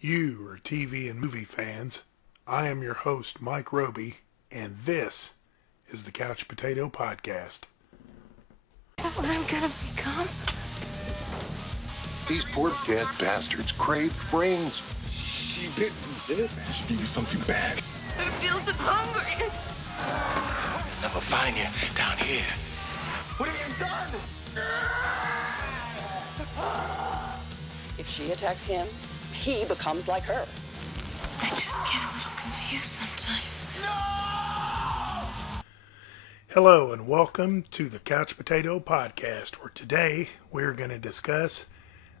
You are TV and movie fans. I am your host, Mike Roby, and this is the Couch Potato Podcast. Is that what I'm gonna become? These poor dead bastards crave brains. She bit me, did. She gave you something bad. I feel so hungry. Never find you down here. What have you done? If she attacks him, he becomes like her. I just get a little confused sometimes. Hello and welcome to the Couch Potato Podcast, where today we're going to discuss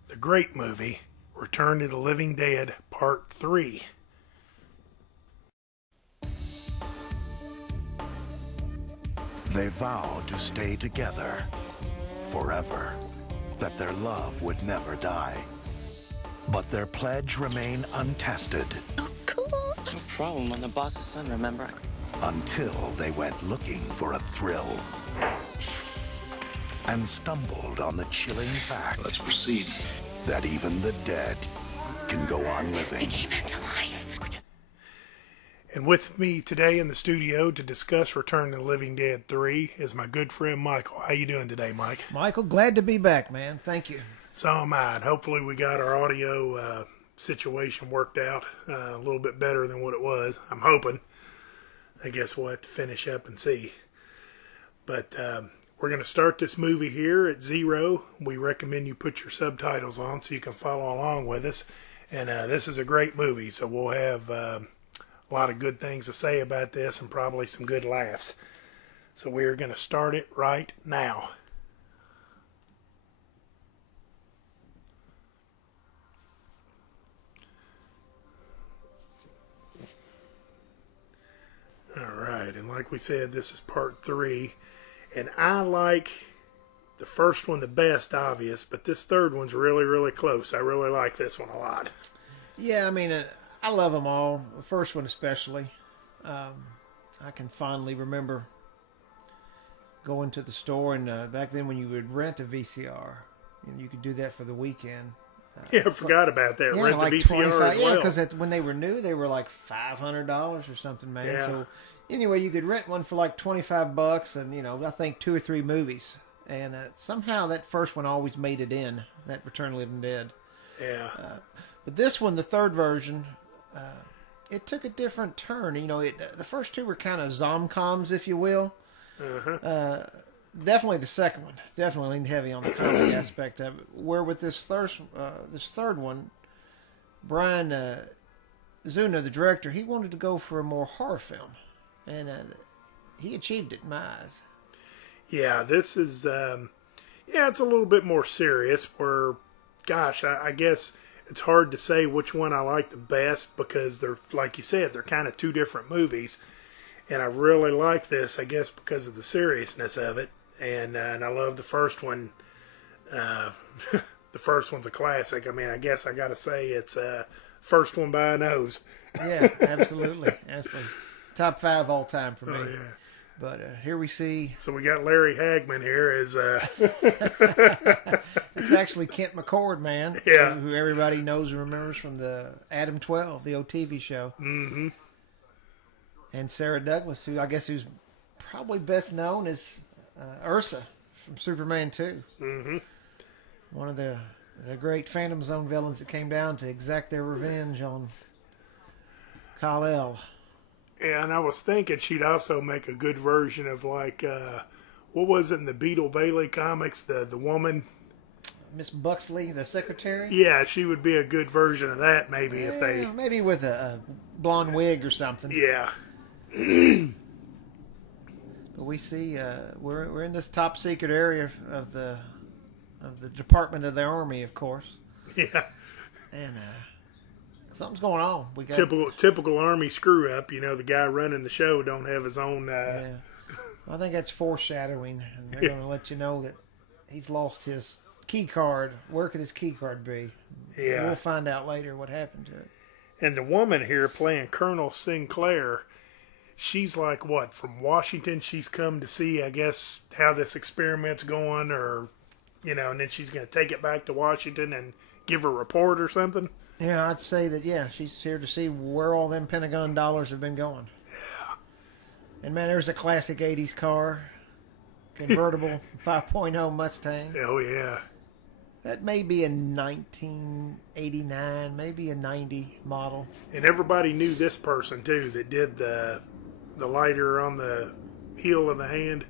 the great movie, Return to the Living Dead, Part 3. They vowed to stay together forever, that their love would never die. But their pledge remained untested Oh, cool. No problem, I'm the boss's son, remember? until they went looking for a thrill and stumbled on the chilling fact Let's proceed. that even the dead can go on It living. came back to life. And with me today in the studio to discuss Return to the Living Dead 3 is my good friend Michael. How you doing today, Mike? Michael, glad to be back, man. Thank you. So am I. And hopefully we got our audio situation worked out a little bit better than what it was. I'm hoping. I guess we'll have to finish up and see. But we're going to start this movie here at 0. We recommend you put your subtitles on so you can follow along with us. And this is a great movie, so we'll have a lot of good things to say about this and probably some good laughs. So we're going to start it right now. Alright, and like we said, this is part 3. And I like the first one the best, obvious, but this third one's really, really close. I really like this one a lot. Yeah, I mean, I love them all. The first one especially. I can fondly remember going to the store, and back then when you would rent a VCR, and you could do that for the weekend. Yeah, I forgot about that. Yeah, Rent like the VCR 25, as well. yeah, because when they were new, they were like $500 or something, man. Yeah. So anyway, you could rent one for like $25, and I think 2 or 3 movies. And somehow that first one always made it in, that Return of the Living Dead. Yeah. But this one, the third version, it took a different turn. The first 2 were kind of zomcoms, if you will. Definitely the second one. Definitely leaned heavy on the comedy aspect of it. Where with this third one, Brian Zuna, the director, he wanted to go for a more horror film. And he achieved it in my eyes. Yeah, this is, it's a little bit more serious where, gosh, I guess it's hard to say which one I like the best because they're, like you said, they're kind of 2 different movies. And I really like this, I guess, because of the seriousness of it. And I love the first one. The first one's a classic. I mean, I guess I got to say it's first one by a nose. Yeah, absolutely. Absolutely. Top 5 all time for me. Oh, yeah. But here we see... So we got Larry Hagman here as... It's actually Kent McCord, man. Yeah. Who everybody knows and remembers from the Adam 12, the old TV show. Mm-hmm. And Sarah Douglas, who's probably best known as Ursa from Superman 2. Mm-hmm. One of the great Phantom Zone villains that came down to exact their revenge on Kal-El. And I was thinking she'd also make a good version of like, what was it in the Beetle Bailey comics? The woman. Miss Buxley, the secretary? Yeah, she would be a good version of that maybe if they. Maybe with a blonde wig or something. Yeah. But we see we're in this top secret area of the Department of the Army, of course. Yeah. And something's going on. We got Typical Army screw up. The guy running the show don't have his own. Yeah. I think that's foreshadowing, and they're going to let you know that he's lost his key card. Where could his key card be? Yeah. We'll find out later what happened to it. And the woman here playing Colonel Sinclair, she's like what, from Washington? She's come to see, I guess, how this experiment's going, or and then she's going to take it back to Washington and give a report or something. Yeah, I'd say that, yeah, she's here to see where all them Pentagon dollars have been going. Yeah. And, man, there's a classic 80s car, convertible 5.0 Mustang. Oh, yeah. That may be a 1989, maybe a 90 model. And everybody knew this person, too, that did the lighter on the heel of the hand.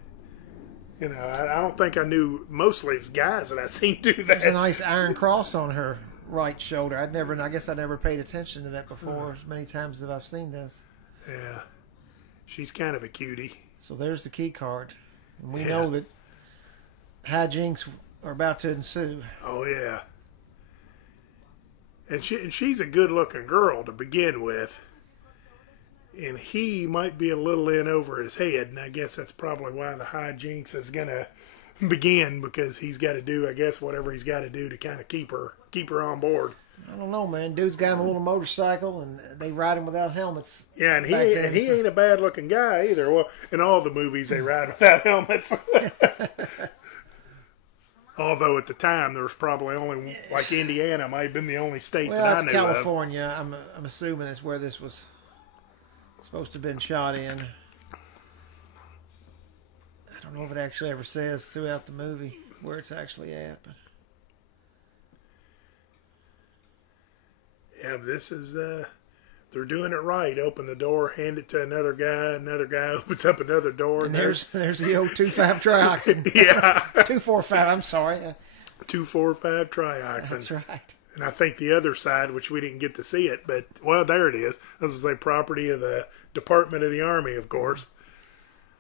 You know, I don't think I knew mostly it was guys that I seen do that. There's a nice iron cross on her right shoulder. I guess I never paid attention to that before as many times as I've seen this. Yeah. She's kind of a cutie. So there's the key card. And we know that hijinks are about to ensue. Oh, yeah. And she's a good-looking girl to begin with. And he might be a little in over his head, and I guess that's probably why the hijinks is going to begin, because he's got to do, I guess, whatever he's got to do to kind of keep her on board. I don't know, man. Dude's got him a little motorcycle, and they ride him without helmets. Yeah, and he ain't a bad-looking guy either. Well, in all the movies, they ride without helmets. Although at the time there was probably only, like Indiana might have been the only state that I knew California. I'm assuming it's where this was supposed to have been shot in. I don't know if it actually ever says throughout the movie where it's actually at. But. Yeah, but this is, they're doing it right. Open the door, hand it to another guy opens up another door. And there's the old 2.5 trioxin. Yeah. 2.45, I'm sorry. 2.45 trioxin. That's right. And I think the other side, which we didn't get to see it, but, well, there it is. This is a property of the Department of the Army, of course.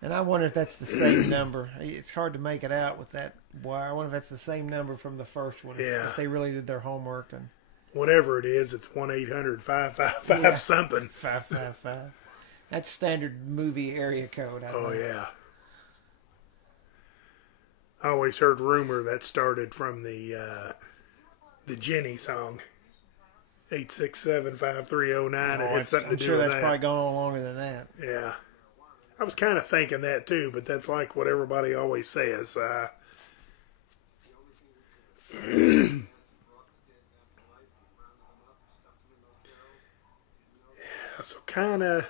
And I wonder if that's the same number. It's hard to make it out with that wire. I wonder if that's the same number from the first one. Yeah. If they really did their homework. And whatever it is, it's 1-800-555 something. 555. That's standard movie area code. I think. Yeah. I always heard rumor that started from the Jenny song. 867-5309. It had something to do I'm sure with that's that. probably gone on longer than that. Yeah. I was kind of thinking that too, but that's like what everybody always says. So kind of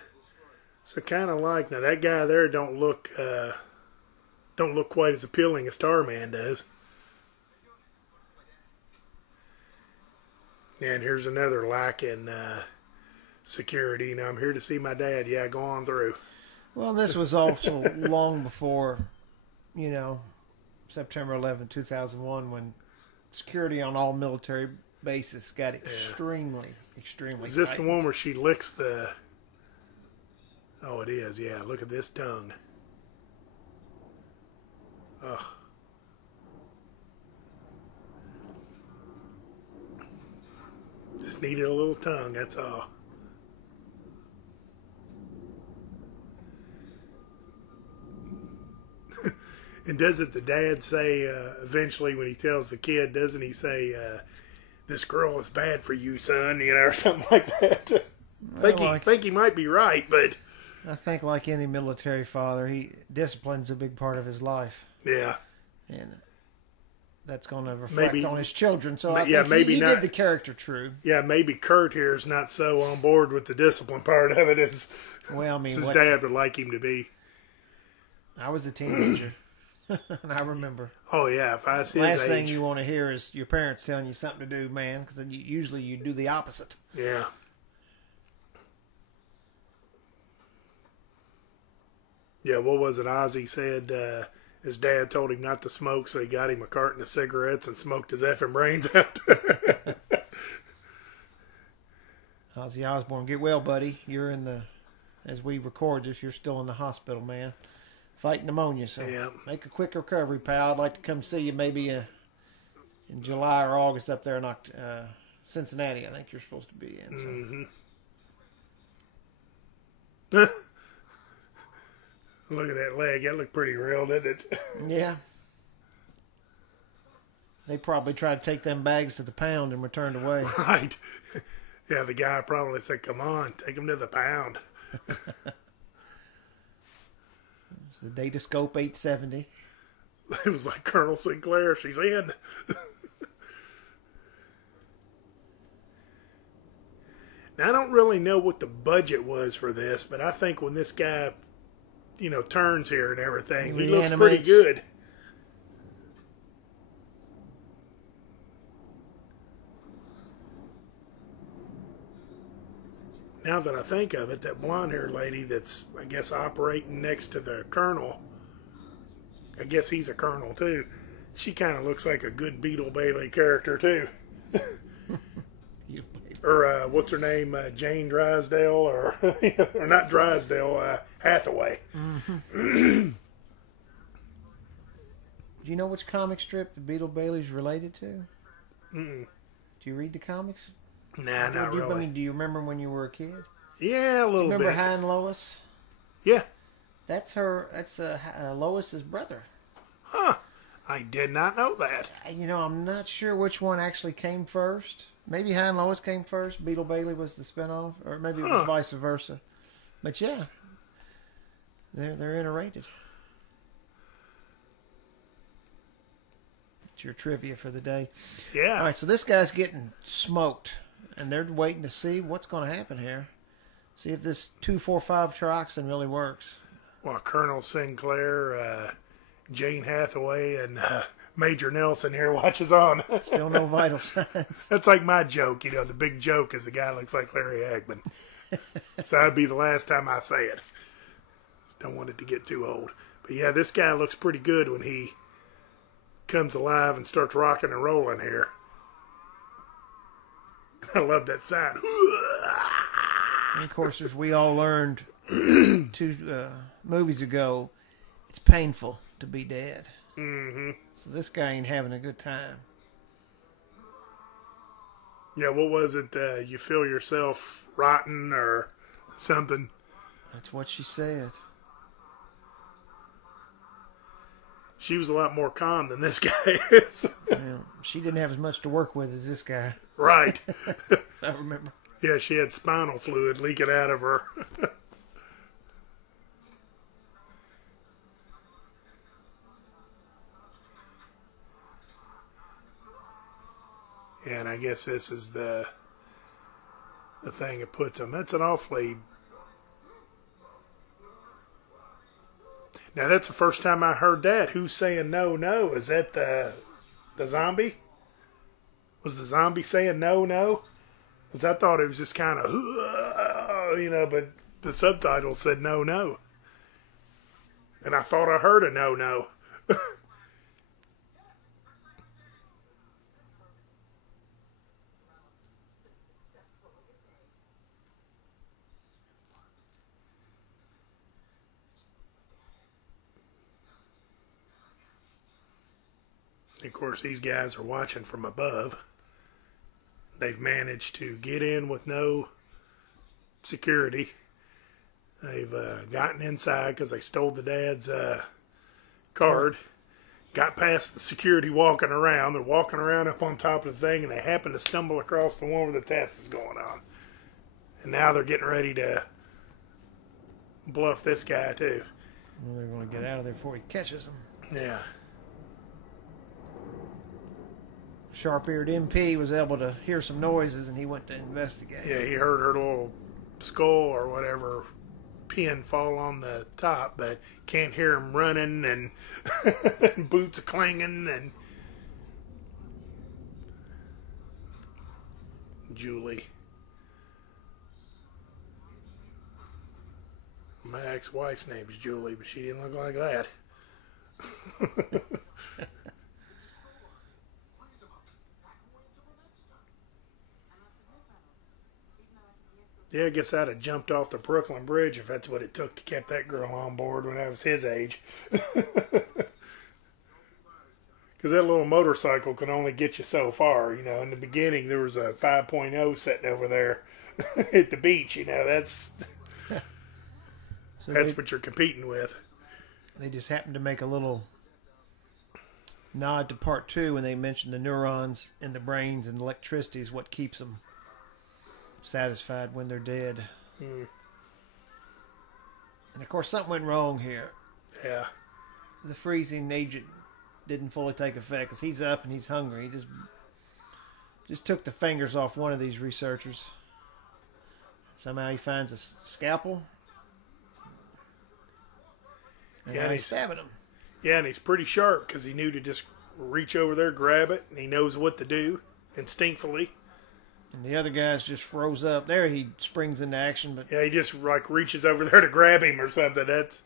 like, now that guy there don't look quite as appealing as Starman does. And here's another lack in security. Now I'm here to see my dad. Yeah, go on through. Well, this was also long before, September 11, 2001, when security on all military bases got extremely Is this tightened. the one where she licks the... Oh, it is, yeah. Look at this tongue. Ugh. Just needed a little tongue, that's all. And doesn't the dad say, eventually when he tells the kid, doesn't he say, this girl is bad for you, son, or something like that? Think he might be right, but... I think like any military father, discipline's a big part of his life. Yeah. And that's going to reflect on his children. So I think maybe he not, did the character true. Yeah, maybe Kurt here is not so on board with the discipline part of it as his dad would like him to be. I was a teenager, and I remember. Oh, yeah, if I was his Last age. thing you want to hear is your parents telling you something to do, man, because then usually you do the opposite. Yeah. Yeah, what was it? Ozzy said his dad told him not to smoke, so he got him a carton of cigarettes and smoked his effing brains out. Ozzy Osbourne, get well, buddy. You're as we record this, you're still in the hospital, man. Fighting pneumonia, so make a quick recovery, pal. I'd like to come see you maybe in July or August up there in Cincinnati, I think you're supposed to be in. So. Mm-hmm. Look at that leg. That looked pretty real, didn't it? Yeah. They probably tried to take them bags to the pound and returned away. Right. Yeah, the guy probably said, come on, take him to the pound. It's the Datascope 870. It was like Colonel Sinclair. She's in. Now, I don't really know what the budget was for this, but I think when this guy, turns here and everything, he looks pretty good. Now that I think of it, that blonde-haired lady that's, I guess, operating next to the colonel, I guess he's a colonel, too. She kind of looks like a good Beetle Bailey character, too. Or, what's her name? Jane Drysdale, or not Drysdale, Hathaway. Mm-hmm. Do you know which comic strip the Beetle Bailey's related to? Mm-mm. Do you read the comics? Nah, not really. Do you remember when you were a kid? Yeah, a little bit. Remember High and Lois? Yeah. That's her. That's Lois's brother. Huh. I did not know that. I'm not sure which one actually came first. Maybe High and Lois came first. Beetle Bailey was the spinoff, or maybe it was vice versa. But yeah, they're interrated. It's your trivia for the day. Yeah. All right, so this guy's getting smoked, and they're waiting to see what's going to happen here. See if this 2,4,5 trioxin really works. Well, Colonel Sinclair, Jane Hathaway, and Major Nelson here watches on. Still no vital signs. That's like my joke. The big joke is the guy looks like Larry Hagman. So that'd be the last time I say it. Don't want it to get too old. But yeah, this guy looks pretty good when he comes alive and starts rocking and rolling here. I love that sign. And of course, as we all learned 2 movies ago, it's painful to be dead. Mm-hmm. So this guy ain't having a good time. Yeah, what was it? You feel yourself rotten or something? That's what she said. She was a lot more calm than this guy is. Well, she didn't have as much to work with as this guy. Right. I remember. Yeah, she had spinal fluid leaking out of her. Yeah, and I guess this is the thing that puts them. That's an awfully... Now, that's the first time I heard that. Who's saying no, no? Is that the zombie? Was the zombie saying no, no? Because I thought it was just kind of, but the subtitle said no, no. And I thought I heard a no, no. Of course, these guys are watching from above. They've managed to get in with no security. They've gotten inside because they stole the dad's card. Got past the security walking around. They're walking around up on top of the thing, and they happen to stumble across the one where the test is going on. And now they're getting ready to bluff this guy, too. Well, they're going to get out of there before he catches them. Yeah. Sharp-eared MP was able to hear some noises, and he went to investigate. Yeah, he heard her little skull or whatever pin fall on the top, but can't hear him running and boots clanging and Julie. My ex-wife's name is Julie, but she didn't look like that. Yeah, I guess I'd have jumped off the Brooklyn Bridge if that's what it took to keep that girl on board when I was his age. Because that little motorcycle can only get you so far. In the beginning, there was a 5.0 sitting over there at the beach. That's what you're competing with. They just happened to make a little nod to part 2 when they mentioned the neurons in the brains and electricity is what keeps them satisfied when they're dead. And of course, something went wrong here. Yeah. The freezing agent didn't fully take effect because he's up and he's hungry. He just took the fingers off one of these researchers. Somehow he finds a scalpel. And Yeah, now and he's stabbing him. Yeah, and he's pretty sharp because he knew to just reach over there, grab it, and he knows what to do instinctively. And the other guy's just froze up. There he springs into action, but Yeah, he just like reaches over there to grab him or something. That's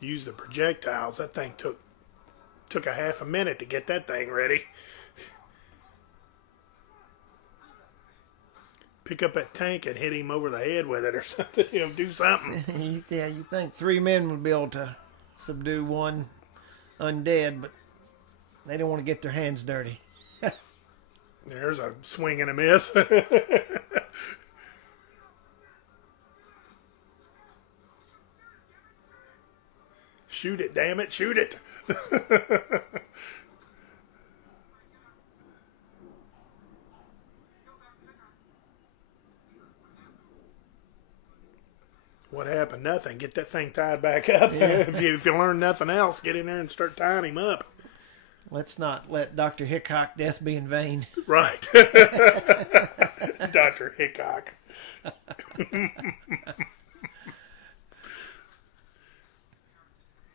use the projectiles. That thing took a half a minute to get that thing ready. Pick up that tank and hit him over the head with it or something. Do something. yeah, you think 3 men would be able to subdue one undead, but they don't want to get their hands dirty. There's a swing and a miss. Shoot it, damn it, shoot it. What happened? Nothing. Get that thing tied back up. Yeah. if you learn nothing else, get in there and start tying him up. Let's not let Dr. Hickok death be in vain. Right. Dr. Hickok.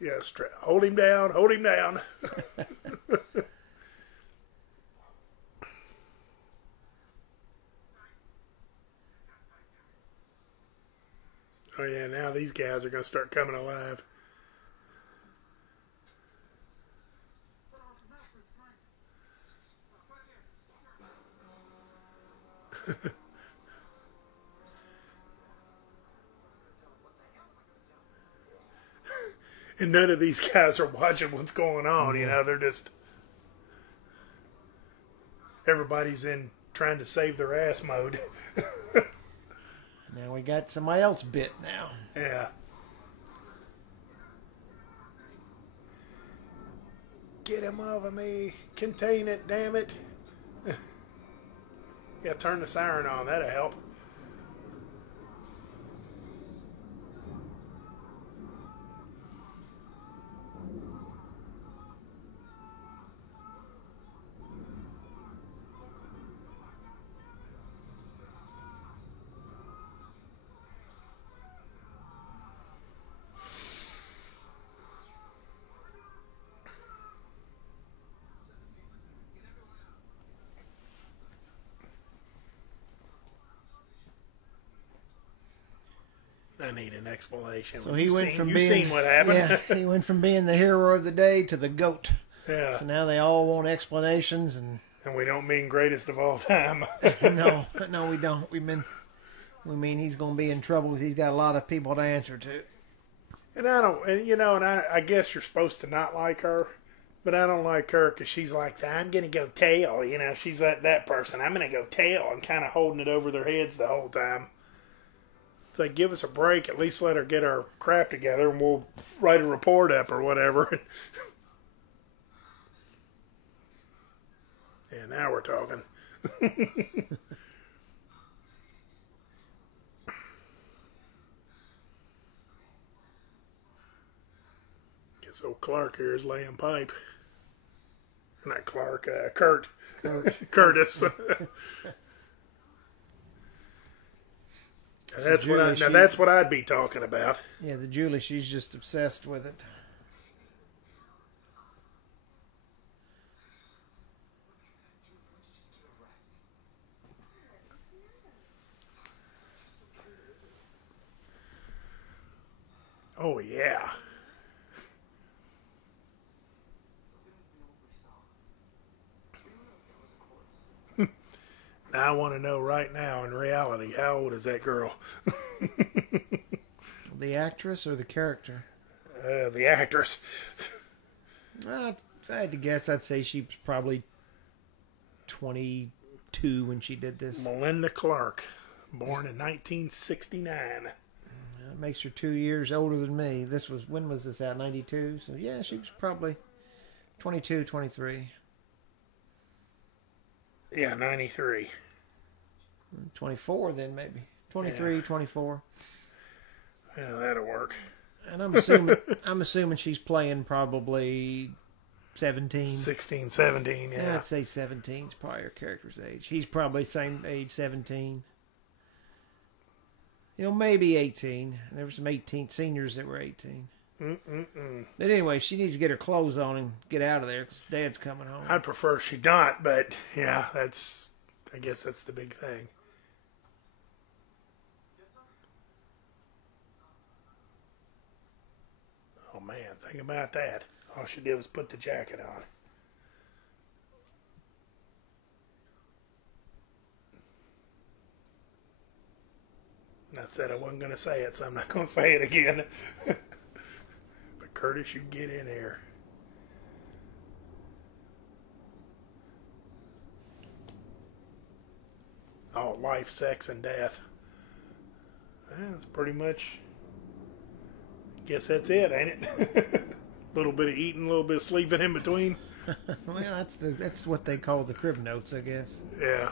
Yes, hold him down, hold him down. Oh yeah, now these guys are going to start coming alive. And none of these guys are watching what's going on, they're just... Everybody's in trying to save their ass mode. Now we got somebody else bit now. Yeah. Get him off of me. Contain it, damn it. Yeah, turn the siren on. That'll help. I need an explanation. So he went from you've being... seen what happened. Yeah, he went from being the hero of the day to the goat. Yeah. So now they all want explanations, and... And we don't mean greatest of all time. No, we don't. We mean he's going to be in trouble because he's got a lot of people to answer to. And I don't, and I guess you're supposed to not like her, but I don't like her because she's like, I'm going to go tell, she's that person. I'm going to go tell, and kind of holding it over their heads the whole time. It's like, give us a break, at least let her get our crap together, and we'll write a report up or whatever. Yeah, now we're talking. Guess old Clark here is laying pipe. Not Clark, Kurt. Curtis. That's what I'd be talking about. Yeah, the Julie, she's just obsessed with it. Oh, yeah. Now I want to know right now, in reality, how old is that girl? The actress or the character? The actress. If I had to guess, I'd say she was probably 22 when she did this. Melinda Clark, born in 1969. That makes her 2 years older than me. When was this out? 92? So yeah, she was probably 22, 23. Yeah, 93. 24 then maybe. 23, yeah. 24. Yeah, that'll work. And I'm assuming she's playing probably 17. 16, 17, yeah. I'd say 17 is probably her character's age. He's probably same age, 17. Maybe 18. There were some 18 seniors that were 18. But anyway, she needs to get her clothes on and get out of there because Dad's coming home. I'd prefer she not, but yeah, I guess that's the big thing. Oh man, think about that. All she did was put the jacket on. I said I wasn't going to say it, so I'm not going to say it again. But Curtis, you get in there. Oh, life, sex, and death. That's pretty much... Guess that's it, ain't it? A little bit of eating, a little bit of sleeping in between. Well, that's what they call the crib notes, I guess. Yeah.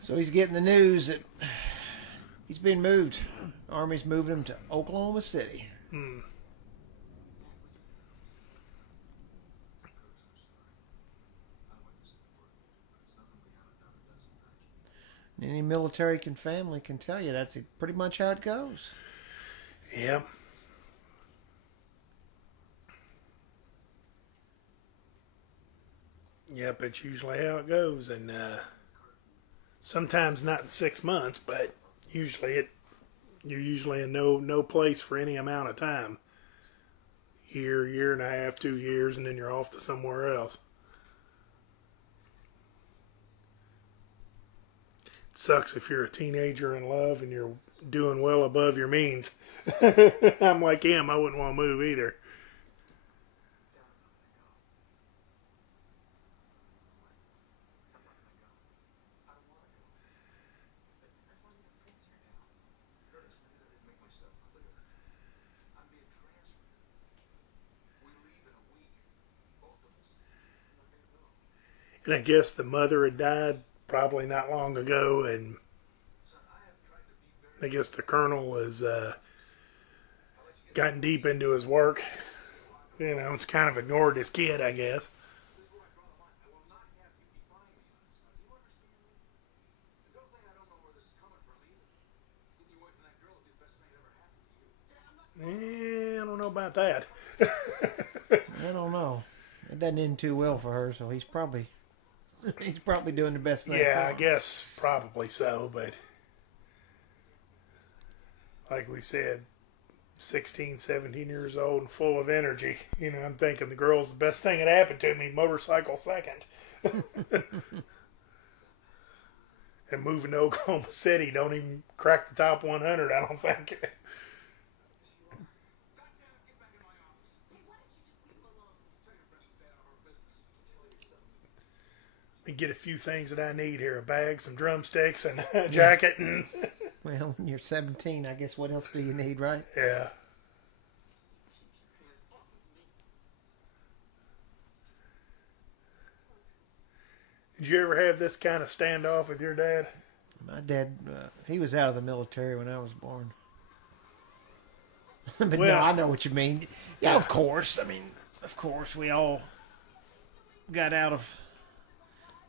So he's getting the news that he's been moved. Army's moving him to Oklahoma City. Any military family can tell you that's pretty much how it goes. Yep. Yep, it's usually how it goes, and sometimes not in 6 months, but usually you're usually in no place for any amount of time. Year and a half, 2 years, and then you're off to somewhere else. Sucks if you're a teenager in love and you're doing well above your means. I'm like him. I wouldn't want to move either. And I guess the mother had died probably not long ago, and I guess the colonel has gotten deep into his work. It's kind of ignored his kid, I guess. I don't know about that. I don't know. It doesn't end too well for her, so he's probably doing the best thing. Yeah, I guess probably so, but like we said, 16, 17 years old and full of energy. I'm thinking the girl's the best thing that happened to me, motorcycle second. And moving to Oklahoma City don't even crack the top 100, I don't think. Get a few things that I need here: a bag, some drumsticks, and a jacket. And well, when you're 17, I guess what else do you need, right? Yeah. Did you ever have this kind of standoff with your dad? My dad, he was out of the military when I was born. But Well, no, I know what you mean. Yeah, of course. Of course, we all got out of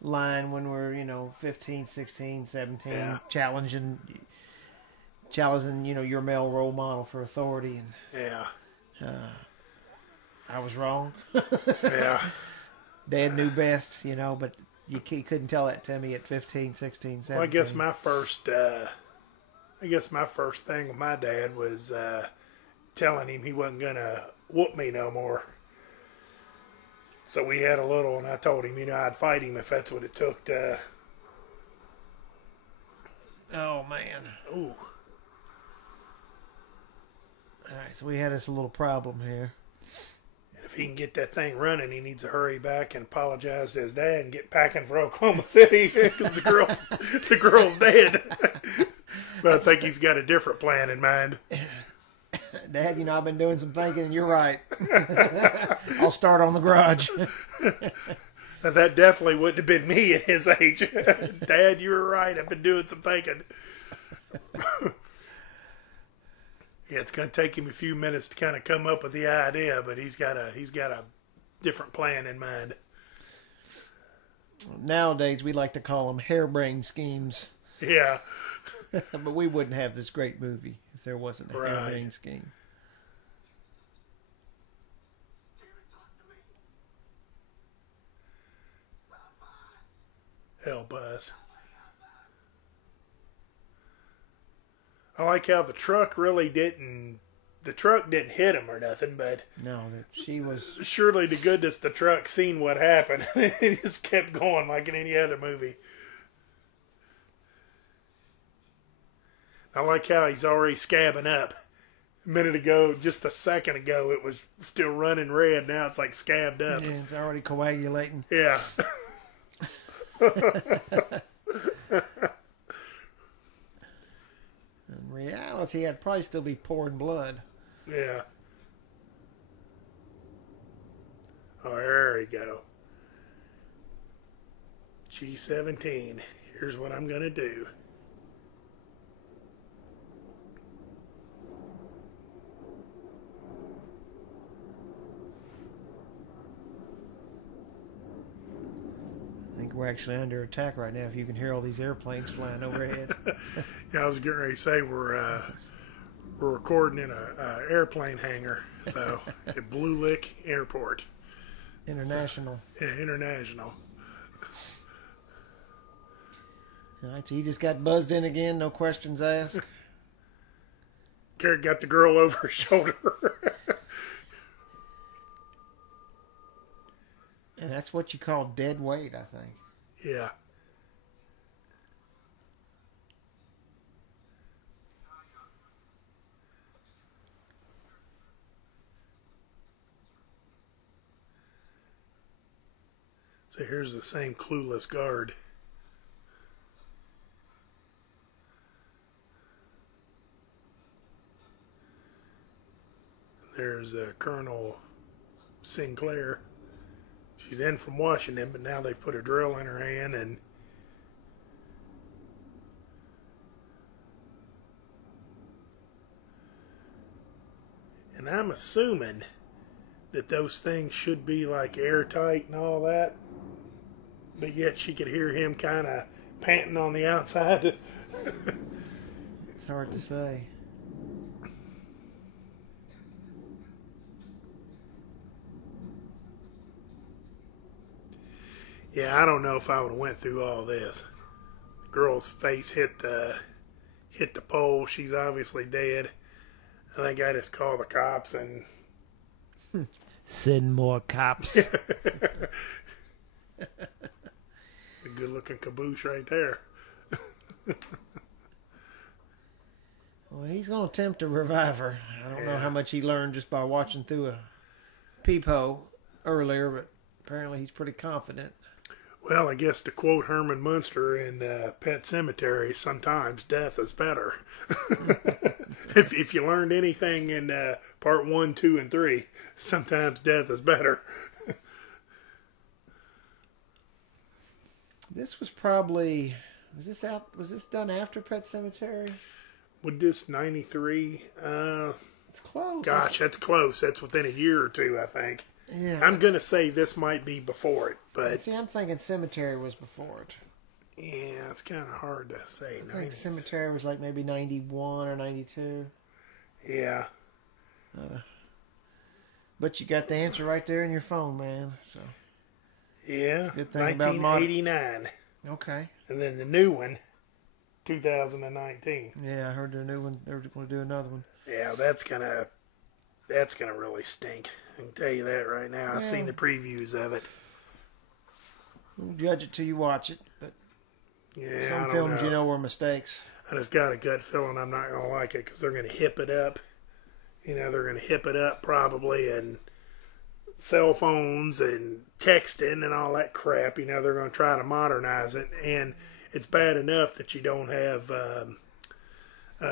line when we're 15, 16, 17, Yeah. challenging your male role model for authority, and Yeah. I was wrong. Yeah. Dad knew best, but you couldn't tell that to me at 15, 16, 17. Well, I guess my first thing with my dad was telling him he wasn't gonna whoop me no more. So we had a little, and I told him, I'd fight him if that's what it took to. Oh man. Ooh. All right, so we had this little problem here. And if he can get that thing running, he needs to hurry back and apologize to his dad and get packing for Oklahoma City because the girl's dead. But I think he's got a different plan in mind. Dad, I've been doing some thinking, and you're right. I'll start on the garage. That definitely wouldn't have been me at his age. Dad, you were right. I've been doing some thinking. Yeah, it's going to take him a few minutes to kind of come up with the idea, but he's got a different plan in mind. Nowadays, we like to call them harebrained schemes. Yeah. But we wouldn't have this great movie if there wasn't a harebrained scheme. Help us. I like how the truck didn't hit him or nothing, but no, she was surely to goodness the truck seen what happened. It just kept going like in any other movie. I like how he's already scabbing up. A minute ago, just a second ago, it was still running red. Now it's like scabbed up. Yeah, it's already coagulating. Yeah. In reality, I'd probably still be pouring blood. Yeah. Oh, there we go. G17. Here's what I'm going to do. I think we're actually under attack right now if you can hear all these airplanes flying overhead. Yeah, I was getting ready to say we're recording in a airplane hangar, so at Blue Lick Airport. International. So, yeah, international. All right, so he just got buzzed in again, no questions asked. Garrett got the girl over his shoulder. And that's what you call dead weight, I think. Yeah. So here's the same clueless guard. There's Colonel Sinclair. She's in from Washington, but now they've put a drill in her hand, and I'm assuming that those things should be like airtight and all that, but yet she could hear him kind of panting on the outside. It's hard to say. Yeah, I don't know if I would have went through all this. The girl's face hit the pole. She's obviously dead. I think I just call the cops and send more cops. A good-looking caboose right there. Well, he's going to attempt to revive her. I don't know how much he learned just by watching through a peephole earlier, but apparently he's pretty confident. Well, I guess to quote Herman Munster in Pet Sematary, sometimes death is better. If you learned anything in part 1, 2, and 3, sometimes death is better. This was probably... Was this done after Pet Sematary? Would this 93? It's close. Gosh, that's close. That's within a year or two, I think. Yeah. I'm going to say this might be before it, but... See, I'm thinking Cemetery was before it. Yeah, it's kind of hard to say. I think Cemetery was like maybe 91 or 92. Yeah. But you got the answer right there in your phone, man. So. Yeah, good thing 1989. Okay. And then the new one, 2019. Yeah, I heard the new one. They're going to do another one. Yeah, that's gonna really stink. I can tell you that right now. I've seen the previews of it. Don't judge it till you watch it, but yeah, some films you know were mistakes. I just got a gut feeling I'm not gonna like it because they're gonna hip it up. You know, they're gonna hip it up probably, and cell phones and texting and all that crap. You know, they're gonna try to modernize it, and it's bad enough that you don't have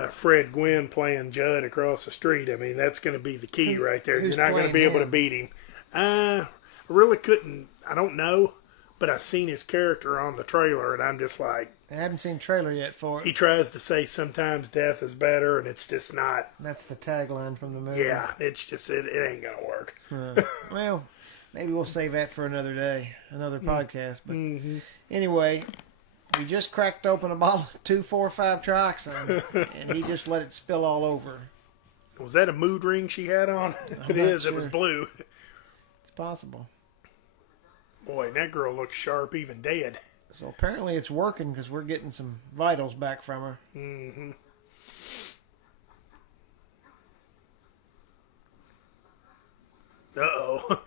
Fred Gwynn playing Judd across the street. I mean, that's going to be the key right there. You're not going to be able to beat him. I really couldn't. I don't know, but I seen his character on the trailer, and I'm just like, I haven't seen the trailer yet for he it. tries to say sometimes death is better, and it's just not. That's the tagline from the movie. Yeah, it's just it ain't gonna work. Well, maybe we'll save that for another day, another podcast. But Mm-hmm. anyway, we just cracked open a bottle of 245 Trioxin, and he just let it spill all over. Was that a mood ring she had on? If it not is, it was sure. blue. It's possible. Boy, and that girl looks sharp, even dead. So apparently it's working because we're getting some vitals back from her. Mm-hmm. Uh-oh.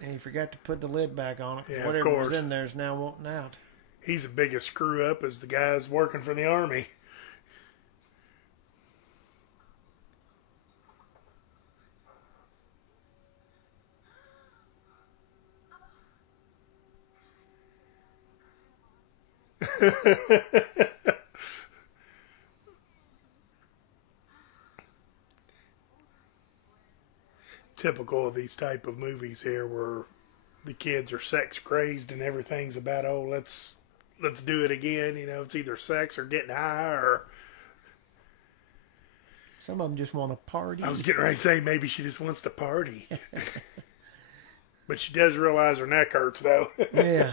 And he forgot to put the lid back on it. 'Cause Yeah, of whatever was course. in there is now wanting out. He's the biggest screw up as the guys working for the army. Typical of these type of movies here, where the kids are sex crazed and everything's about, oh, let's do it again. You know, it's either sex or getting high, or Some of them just want to party. I was getting ready to say maybe she just wants to party. But she does realize her neck hurts, though. Yeah.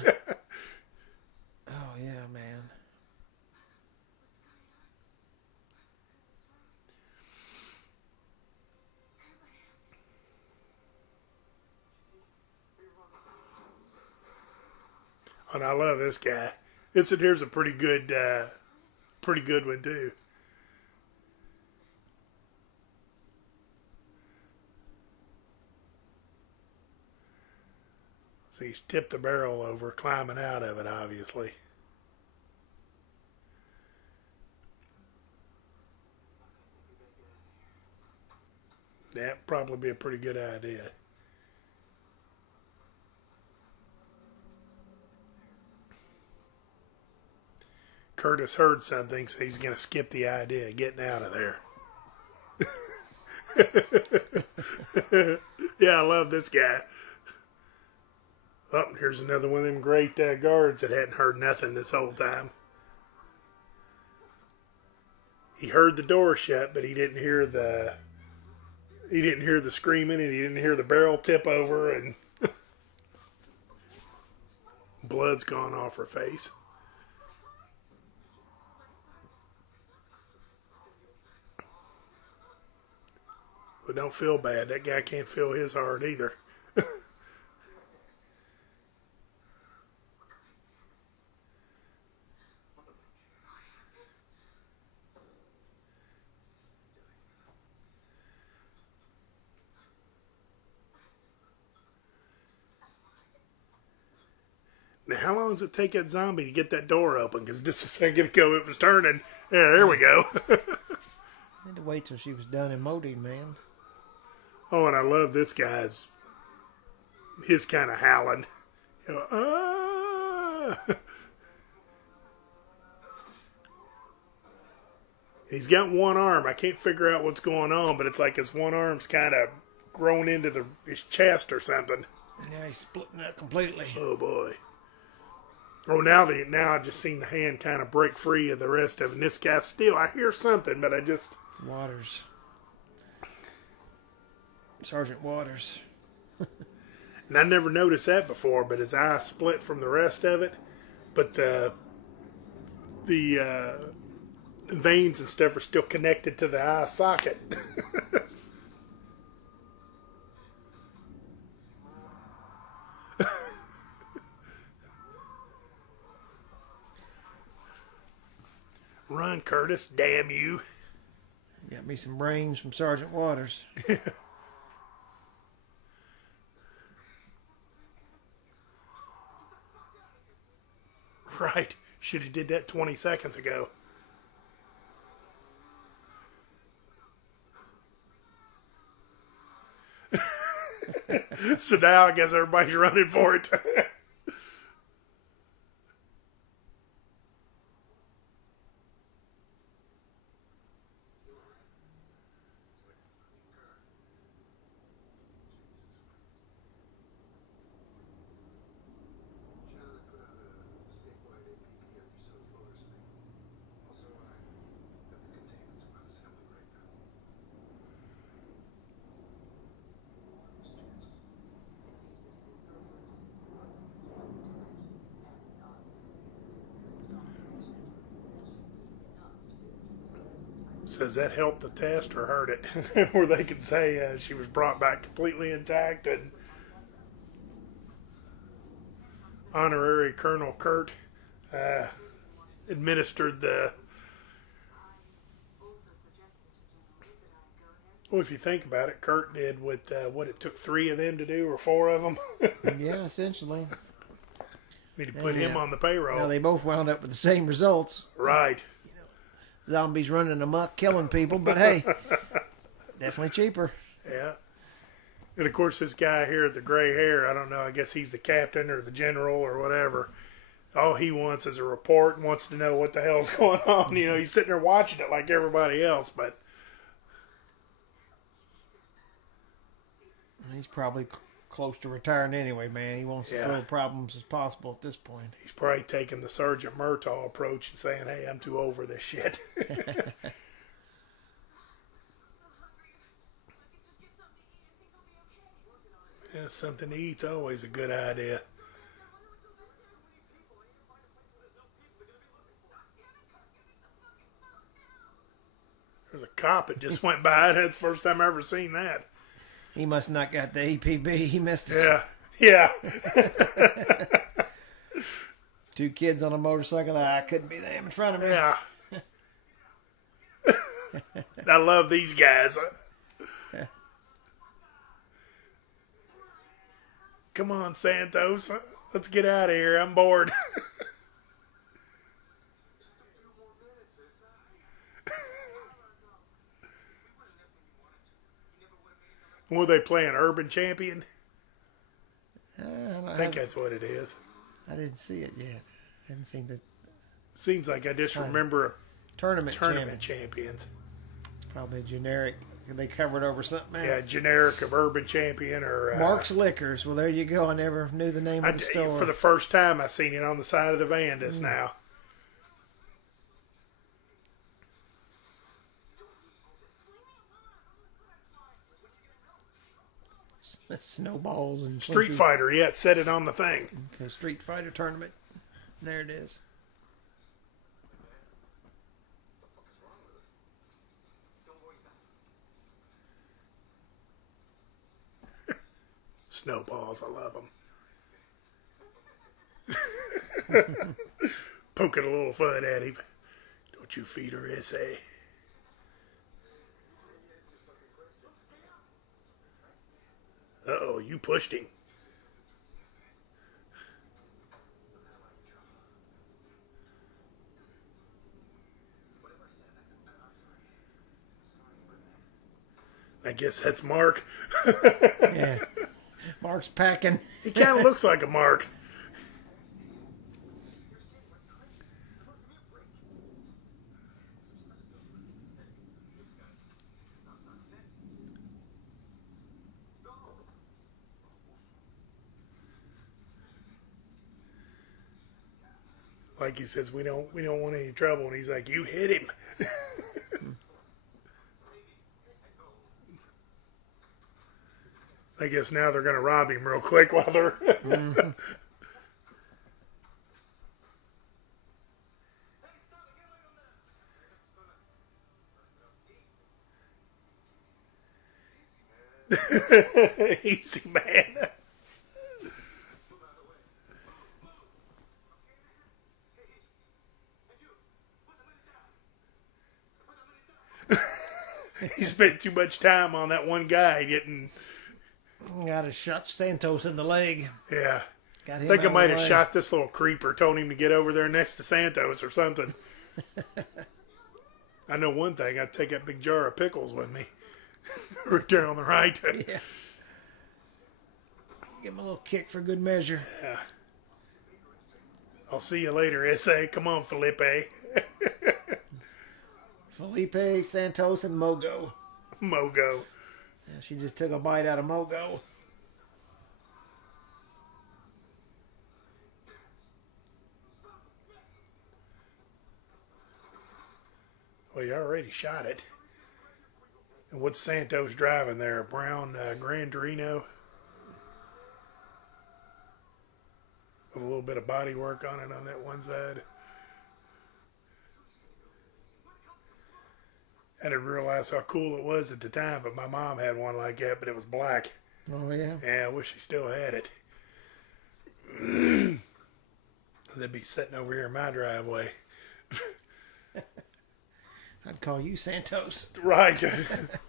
Oh, yeah, man. And I love this guy. Here's a pretty good one too. So he's tipped the barrel over, climbing out of it, obviously. That'd probably be a pretty good idea. Curtis heard something, so he's going to skip the idea of getting out of there. Yeah, I love this guy. Oh, here's another one of them great guards that hadn't heard nothing this whole time. He heard the door shut, but he didn't hear the screaming, and he didn't hear the barrel tip over, and blood's gone off her face. But don't feel bad. That guy can't feel his heart either. Now, how long does it take that zombie to get that door open? Because just a second ago it was turning. Yeah, there we go. I had to wait till she was done emoting, man. Oh, and I love this guy's, his kind of howling. You know, ah! He's got one arm. I can't figure out what's going on, but it's like his one arm's kind of grown into his chest or something. Now he's splitting out completely. Oh boy. Oh, now I just seen the hand kind of break free of the rest of it. And this guy still, I hear something, but I just... Waters. Sergeant Waters. And I never noticed that before, but his eye split from the rest of it. But the veins and stuff are still connected to the eye socket. Run, Curtis, damn you. Got me some brains from Sergeant Waters. Right. Should have did that 20 seconds ago. So now I guess everybody's running for it. Says that helped the test or hurt it, where they could say she was brought back completely intact, and Honorary Colonel Kurt administered the. Well, if you think about it, Kurt did what it took 3 of them to do, or 4 of them. Yeah, essentially. Need to put him on the payroll. Now they both wound up with the same results. Right. Zombies running amok, killing people, but hey, definitely cheaper. Yeah. And of course, this guy here with the gray hair, I don't know, I guess he's the captain or the general or whatever. All he wants is a report and wants to know what the hell's going on. You know, he's sitting there watching it like everybody else, but he's probably close to retiring anyway, man. He wants as little problems as possible at this point. He's probably taking the Sergeant Murtaugh approach and saying, hey, I'm too over this shit. Yeah, something to eat's always a good idea. There's a cop that just went by. That's the first time I ever seen that. He must not got the EPB. He missed it. Yeah. 2 kids on a motorcycle. I couldn't be them in front of me. Yeah. I love these guys. Come on, Santos. Let's get out of here. I'm bored. Were they playing Urban Champion? I think that's what it is. I didn't see it yet. I hadn't seen the Seems like I just remember tournament champions. Probably generic. They covered over something else. Yeah, generic of Urban Champion or Mark's Liquors. Well, there you go. I never knew the name of the store. For the first time, I seen it on the side of the van just now. Snowballs and Street Fighter, yeah, it said it on the thing. Okay, Street Fighter tournament. There it is. Snowballs, I love them. Poking a little fun at him. Don't you feed her, S.A. Uh-oh, you pushed him. I guess that's Mark. Yeah. Mark's packing. He kind of looks like a Mark. Like he says, we don't want any trouble, and he's like, you hit him. I guess now they're going to rob him real quick while they're... Mm-hmm. Easy, man. He spent too much time on that one guy getting... Got to shot Santos in the leg. Yeah. Got I him think I out might of the have way. shot this little creeper, told him to get over there next to Santos or something. I know one thing, I'd take that big jar of pickles with me. Right there on the right. Yeah. Give him a little kick for good measure. Yeah. I'll see you later, S.A. Come on, Felipe. Felipe, Santos, and Mogo. Mogo. Yeah, she just took a bite out of Mogo. Well, you already shot it. And what's Santos driving there? A brown Gran Torino? With a little bit of body work on it on that one side. I didn't realize how cool it was at the time, but my mom had one like that, but it was black. Oh, yeah. Yeah, I wish she still had it. They'd be sitting over here in my driveway. I'd call you Santos. Right.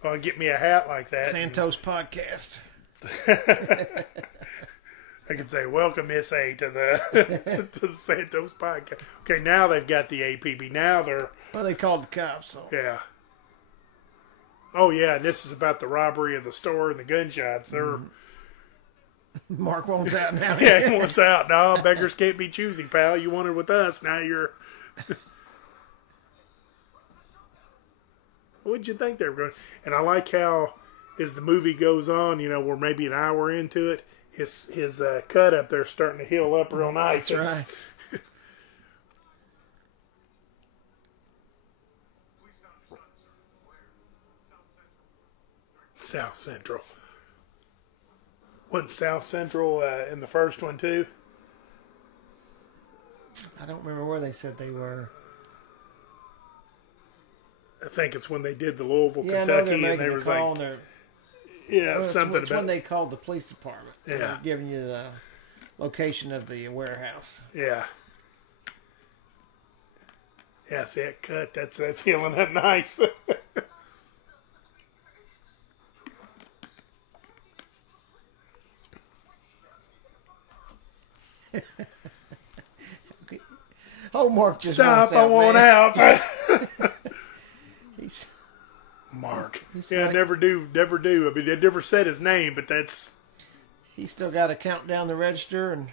Well, get me a hat like that. Santos Podcast. I could say, welcome, Miss A, to the to the Santos Podcast. Okay, now they've got the APB. Now they're... Well, they called the cops, so. Yeah. Oh, yeah, and this is about the robbery of the store and the gunshots. They're... Mark wants out now. Yeah, he wants out. No, beggars can't be choosy, pal. You wanted with us, now you're... What'd you think they were going? And I like how, as the movie goes on, you know, we're maybe an hour into it, his cut up there starting to heal up real nice. That's right. South Central. Wasn't South Central in the first one too? I don't remember where they said they were. I think it's when they did the Louisville, Yeah, I know they're Kentucky, and making they a was call like, and they're... yeah, Well, something it's about when they called the police department. Yeah. They're giving you the location of the warehouse. yeah. Yeah, see that cut? That's healing up nice. Oh, Mark just Stop! wants I out, want man. out. He's, Mark. He's Yeah, like- never do. I mean, they never said his name, but that's. he's still got to count down the register and.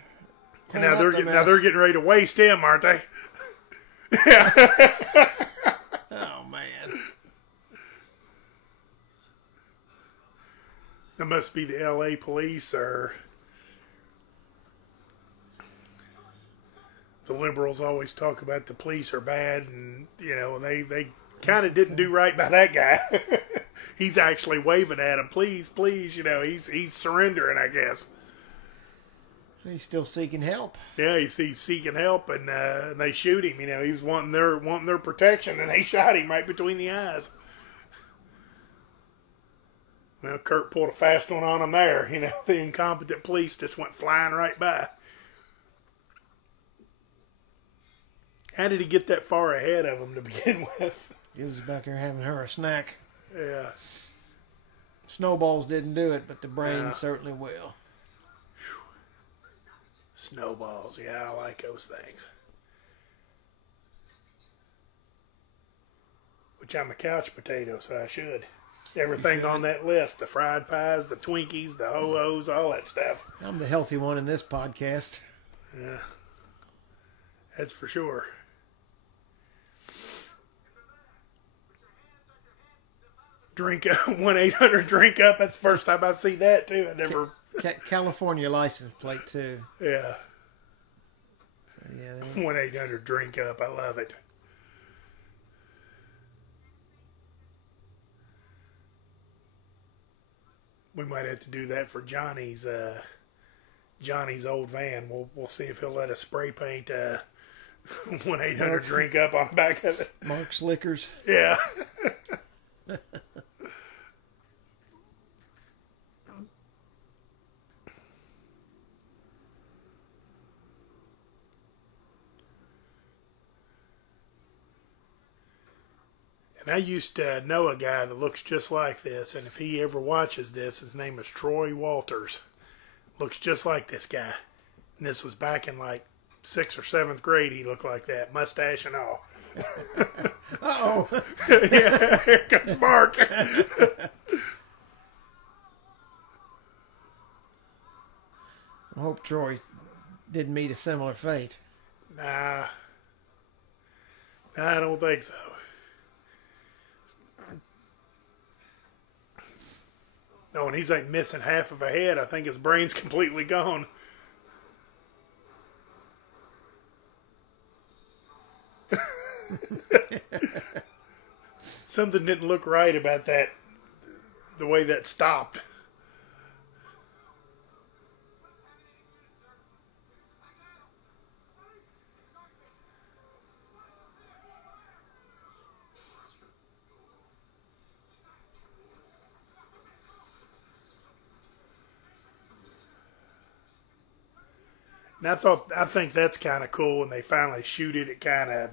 And clean now up they're the getting mess. getting ready to waste him, aren't they? Oh man. That must be the L.A. police or the liberals always talk about the police are bad, and you know they kind of didn't do right by that guy. He's actually waving at him, please, please. You know, he's surrendering, I guess. He's still seeking help. Yeah, he's seeking help, and they shoot him. You know, he was wanting their protection, and they shot him right between the eyes. Well, Kurt pulled a fast one on him there. You know, the incompetent police just went flying right by. How did he get that far ahead of him to begin with? He was back there having her a snack. Yeah. Snowballs didn't do it, but the brain Yeah. certainly will. Snowballs. Yeah, I like those things. Which I'm a couch potato, so I should. Everything on that list. The fried pies, the Twinkies, the Ho-Hos, all that stuff. I'm the healthy one in this podcast. Yeah. That's for sure. Drink up, 1-800-DRINK-UP. That's the first time I see that, too. I never... California license plate too. Yeah. So, yeah, they- 1-800-DRINK-UP. I love it. We might have to do that for Johnny's old van. We'll see if he'll let us spray paint 1-800-DRINK-UP on the back of it. Mark Slickers. Yeah. And I used to know a guy that looks just like this, and if he ever watches this, his name is Troy Walters. Looks just like this guy. And this was back in like 6th or 7th grade. He looked like that, mustache and all. Oh, Yeah, here comes Mark. I hope Troy didn't meet a similar fate. Nah, I don't think so. No, and he's like missing half of a head. I think his brain's completely gone. Something didn't look right about that, the way that stopped. And I think that's kind of cool when they finally shoot it. It kind of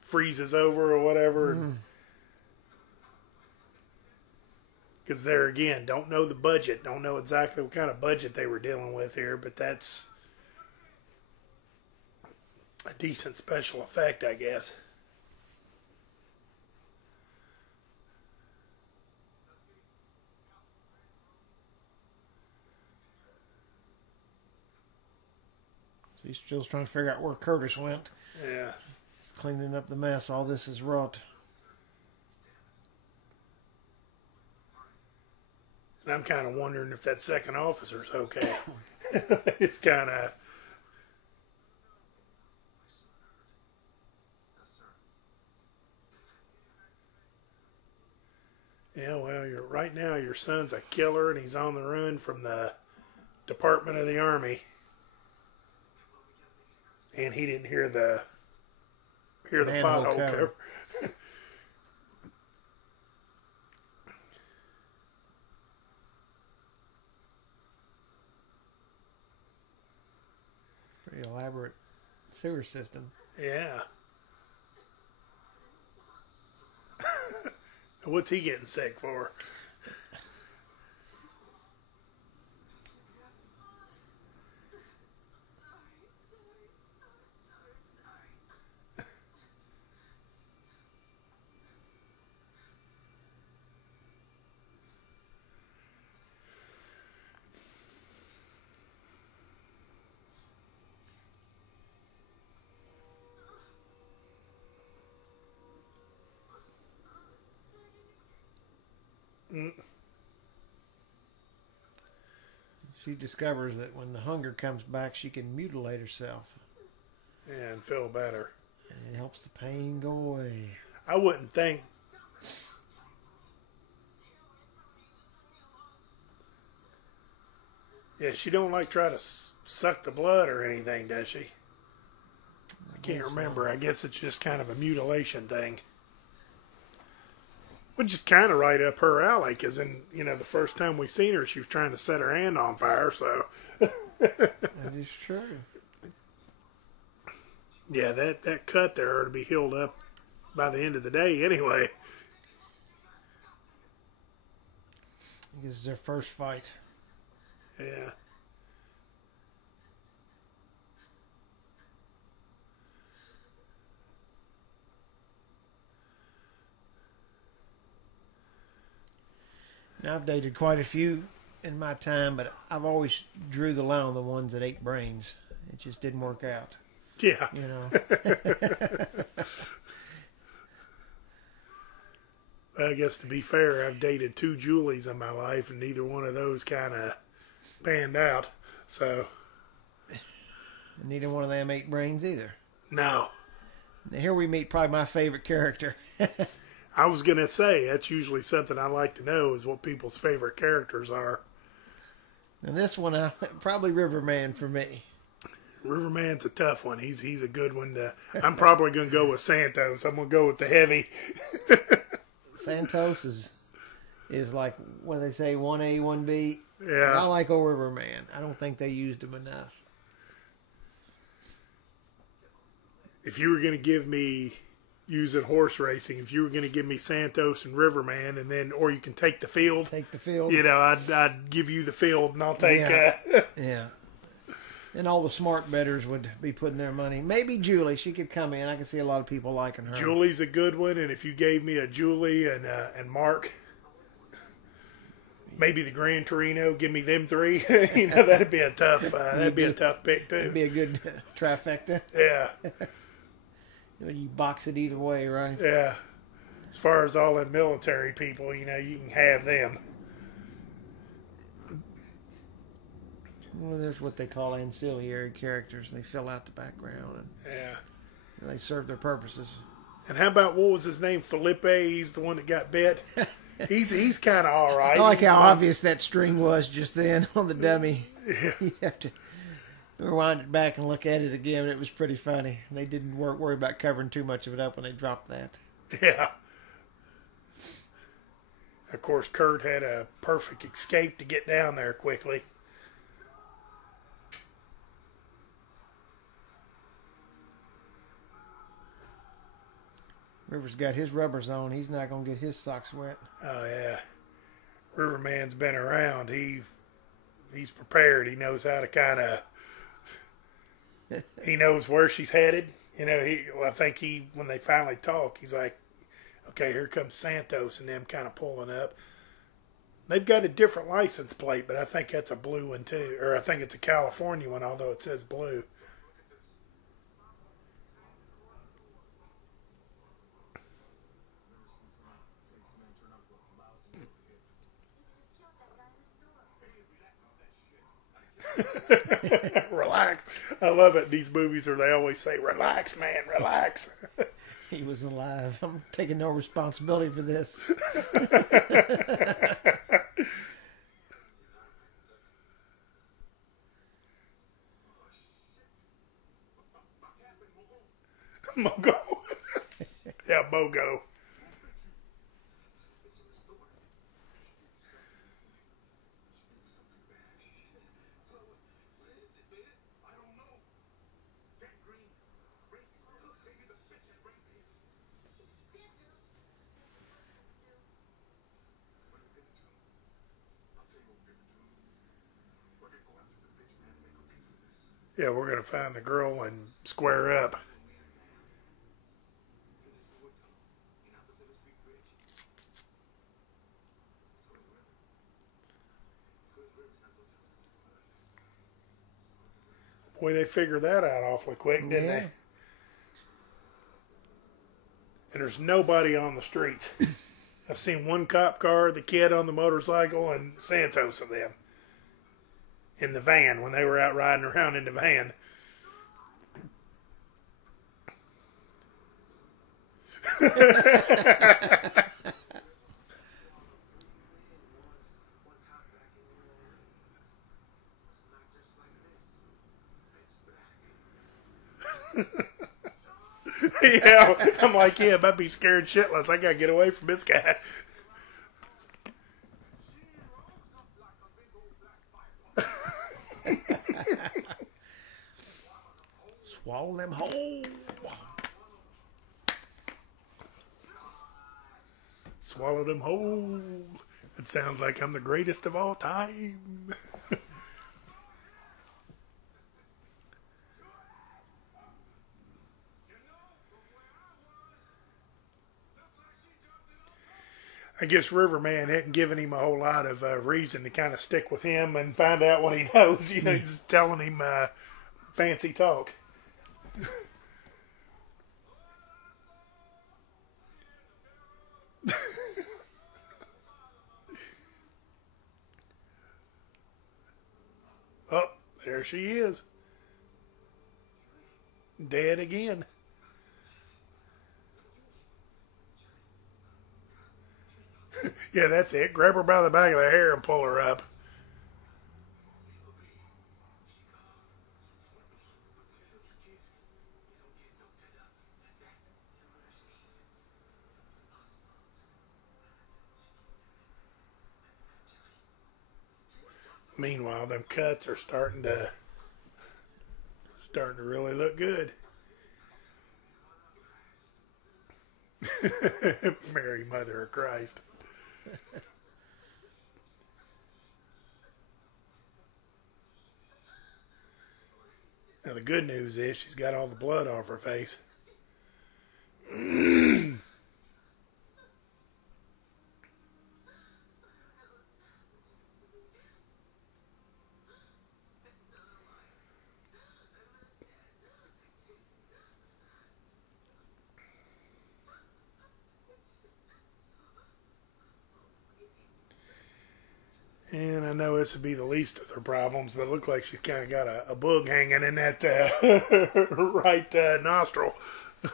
freezes over or whatever. Because there again, don't know the budget, don't know exactly what kind of budget they were dealing with here, but that's a decent special effect, I guess. So he's still trying to figure out where Curtis went. Yeah. He's cleaning up the mess all this has wrought. And I'm kind of wondering if that second officer's okay. It's kind of... Yeah, well, right now your son's a killer and he's on the run from the Department of the Army. And he didn't hear the pothole cover. Pretty elaborate sewer system. Yeah. What's he getting sick for? She discovers that when the hunger comes back, she can mutilate herself. And feel better. And it helps the pain go away. I wouldn't think... Yeah, she don't like try to suck the blood or anything, does she? I can't remember. I guess it's just kind of a mutilation thing. Which is kind of right up her alley, because the first time we seen her, she was trying to set her hand on fire, so... That is true. Yeah, that cut there ought to be healed up by the end of the day anyway. This is their first fight. Yeah. Now, I've dated quite a few in my time, but I've always drew the line on the ones that ate brains. It just didn't work out. Yeah. You know. I guess to be fair, I've dated 2 Julies in my life, and neither one of those kind of panned out. So. And neither one of them ate brains either. No. Now, here we meet probably my favorite character. I was going to say, that's usually something I like to know is what people's favorite characters are. And this one, probably Riverman for me. Riverman's a tough one. He's a good one. I'm probably going to go with Santos. I'm going to go with the heavy. Santos is like, what do they say, 1A, 1B? Yeah. I like old Riverman. I don't think they used him enough. If you were going to give me, using horse racing, if you were going to give me Santos and Riverman, and then, or you can take the field. Take the field. I'd give you the field, and I'll take. Yeah. And all the smart bettors would be putting their money. Maybe Julie, she could come in. I can see a lot of people liking her. Julie's a good one, and if you gave me a Julie and Mark, maybe the Gran Torino, give me them 3. That'd be a tough. That'd be a tough pick too. That'd be a good trifecta. Yeah. You box it either way, right? Yeah. As far as all the military people, you can have them. Well, there's what they call ancillary characters. They fill out the background Yeah. and they serve their purposes. And how about, what was his name? Felipe. He's the one that got bit. He's kind of all right. I like how obvious that string was just then on the dummy. Yeah. You have to rewind it back and look at it again. It was pretty funny. They didn't worry about covering too much of it up when they dropped that. Yeah. Of course, Kurt had a perfect escape to get down there quickly. River's got his rubbers on. He's not going to get his socks wet. Oh, yeah. Riverman's been around. He's prepared. He knows how to kind of... He knows where she's headed. You know, I think when they finally talk, he's like, okay, here comes Santos and them kind of pulling up. They've got a different license plate, but I think that's a blue one too. Or I think it's a California one, although it says blue. Relax. I love it. These movies they always say, relax, man, relax. He was alive. I'm taking no responsibility for this. Mogo. Yeah, Mogo. Yeah, we're going to find the girl and square up. Boy, they figured that out awfully quick, didn't they? And there's nobody on the streets. I've seen one cop car, the kid on the motorcycle, and Santos and them. In the van, when they were out riding around in the van. Yeah, I'm like, yeah, I'd be scared shitless. I gotta get away from this guy. Swallow them whole. Swallow them whole. It sounds like I'm the greatest of all time. I guess Riverman hadn't given him a whole lot of reason to kind of stick with him and find out what he knows. You know, he's telling him fancy talk. Oh, there she is. Dead again. Yeah, that's it. Grab her by the back of the hair and pull her up. Meanwhile, them cuts are starting to really look good. Mary, Mother of Christ. Now the good news is she's got all the blood off her face. And I know this would be the least of their problems, but it looks like she's kind of got a bug hanging in that right nostril. So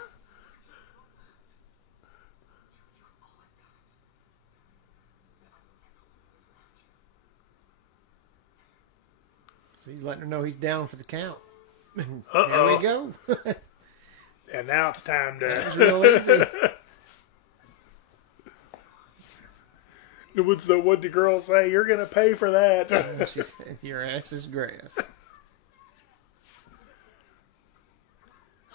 he's letting her know he's down for the count. Uh-oh. There we go. And now it's time to... That was real easy. What'd the girl say? You're going to pay for that. She said, your ass is grass.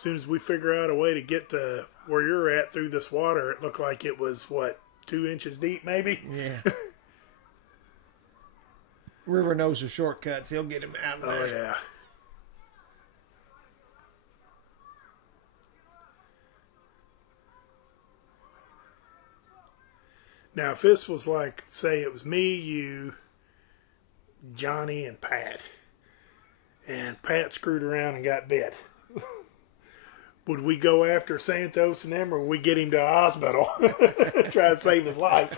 soon as we figure out a way to get to where you're at through this water, it looked like it was, what, 2 inches deep maybe? Yeah. River knows the shortcuts. He'll get him out of there. Oh, yeah. Now, if this was like, say it was me, you, Johnny, and Pat screwed around and got bit, would we go after Santos and them, or would we get him to a hospital, try to save his life?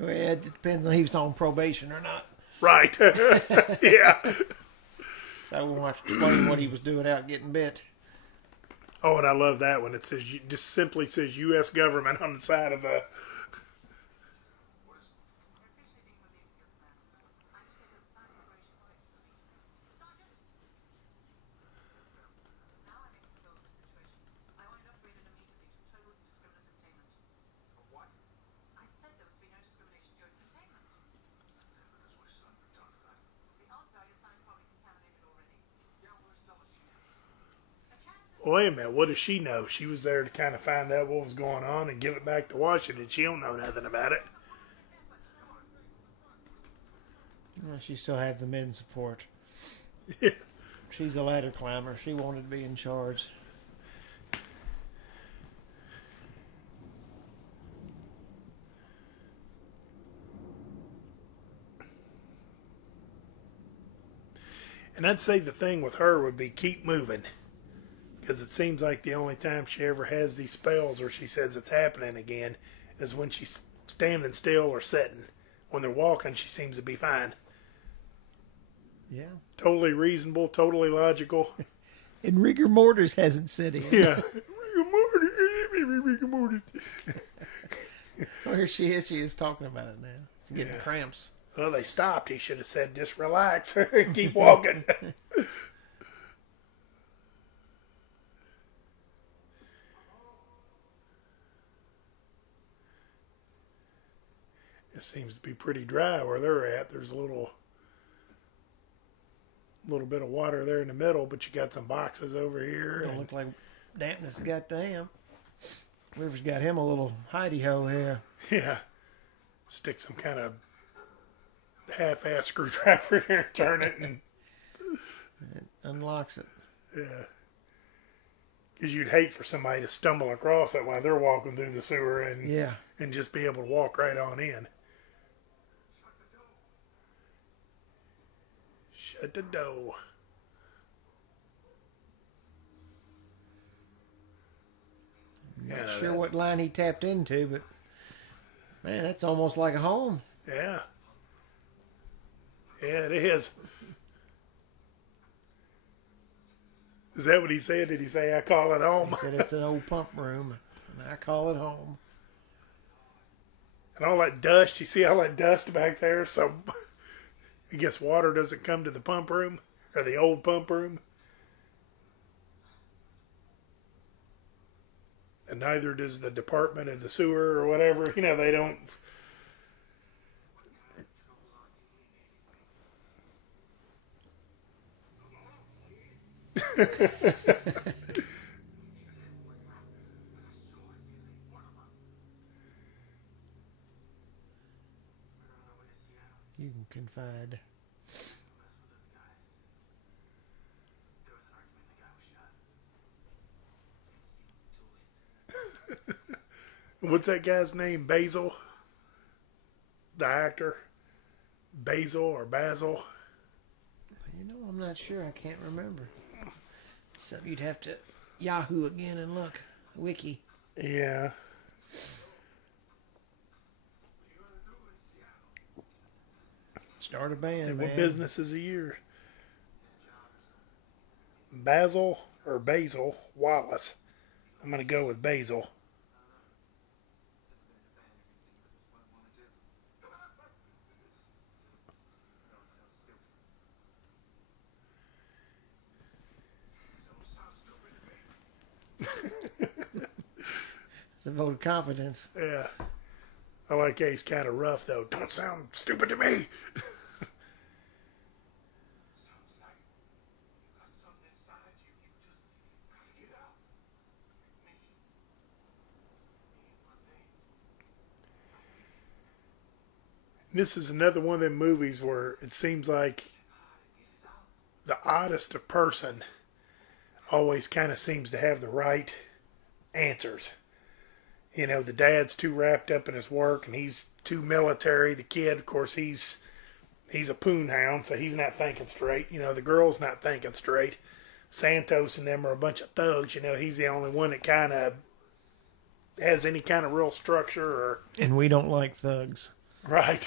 Well, it depends on if he was on probation or not. Right. Yeah. So we want to explain what he was doing out getting bit. Oh, and I love that one. It says, just simply says U.S. government on the side of the... Wait a minute, what does she know? She was there to kind of find out what was going on and give it back to Washington. She don't know nothing about it. Well, she still has the men's support. Yeah. She's a ladder climber. She wanted to be in charge. And I'd say the thing with her would be keep moving. Because it seems like the only time she ever has these spells where she says it's happening again is when she's standing still or sitting. When they're walking, she seems to be fine. Yeah. Totally reasonable, totally logical. And rigor mortis hasn't set in. Yeah. Rigor mortis. Where she is talking about it now. She's getting cramps. Well, they stopped. He should have said, just relax. Keep walking. It seems to be pretty dry where they're at. There's a little bit of water there in the middle, but you got some boxes over here. Don't look like dampness got to him. River's got him a little hidey-ho here. Yeah. Stick some kind of half-ass screwdriver in there and turn it. And it unlocks it. Yeah. Because you'd hate for somebody to stumble across it while they're walking through the sewer and just be able to walk right on in. Shut the door. Not sure what line he tapped into, but man, that's almost like a home. Yeah. Yeah, it is. Is that what he said? Did he say, I call it home? He said it's an old pump room, and I call it home. And all that dust, you see all that dust back there? So I guess water doesn't come to the pump room, or the old pump room. And neither does the Department of the Sewer or whatever. You know, they don't... You can confide. What's that guy's name? Basil? The actor? Basil or Basil? You know, I'm not sure. I can't remember. So you'd have to Yahoo again and look. Wiki. Yeah. Start a band, And man. what business is a year? Basil or Basil Wallace? I'm going to go with Basil. It's a vote of confidence. Yeah. I like Ace kind of rough, though. Don't sound stupid to me. This is another one of them movies where it seems like the oddest of person always kind of seems to have the right answers. You know, the dad's too wrapped up in his work and he's too military. The kid, of course, he's a poon hound, so he's not thinking straight. You know, the girl's not thinking straight. Santos and them are a bunch of thugs. You know, he's the only one that kind of has any kind of real structure. Or And we don't like thugs. Right.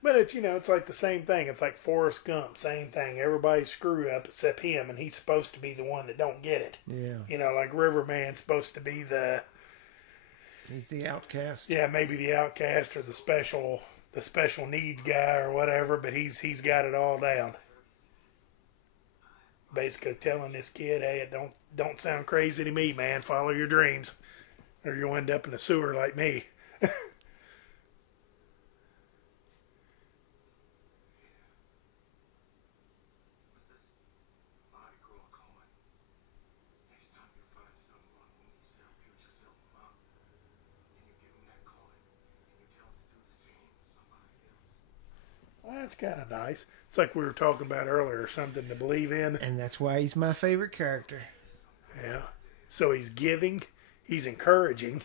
But it's, you know, it's like the same thing. It's like Forrest Gump, same thing. Everybody's screwed up except him, and he's supposed to be the one that don't get it. Yeah. You know, like Riverman's supposed to be He's the outcast. yeah, maybe the outcast or the special needs guy or whatever, but he's got it all down. Basically telling this kid, hey, it don't sound crazy to me, man. Follow your dreams, or you'll end up in the sewer like me. Well, that's kind of nice. It's like we were talking about earlier, something to believe in. And that's why he's my favorite character. Yeah. So he's giving, he's encouraging.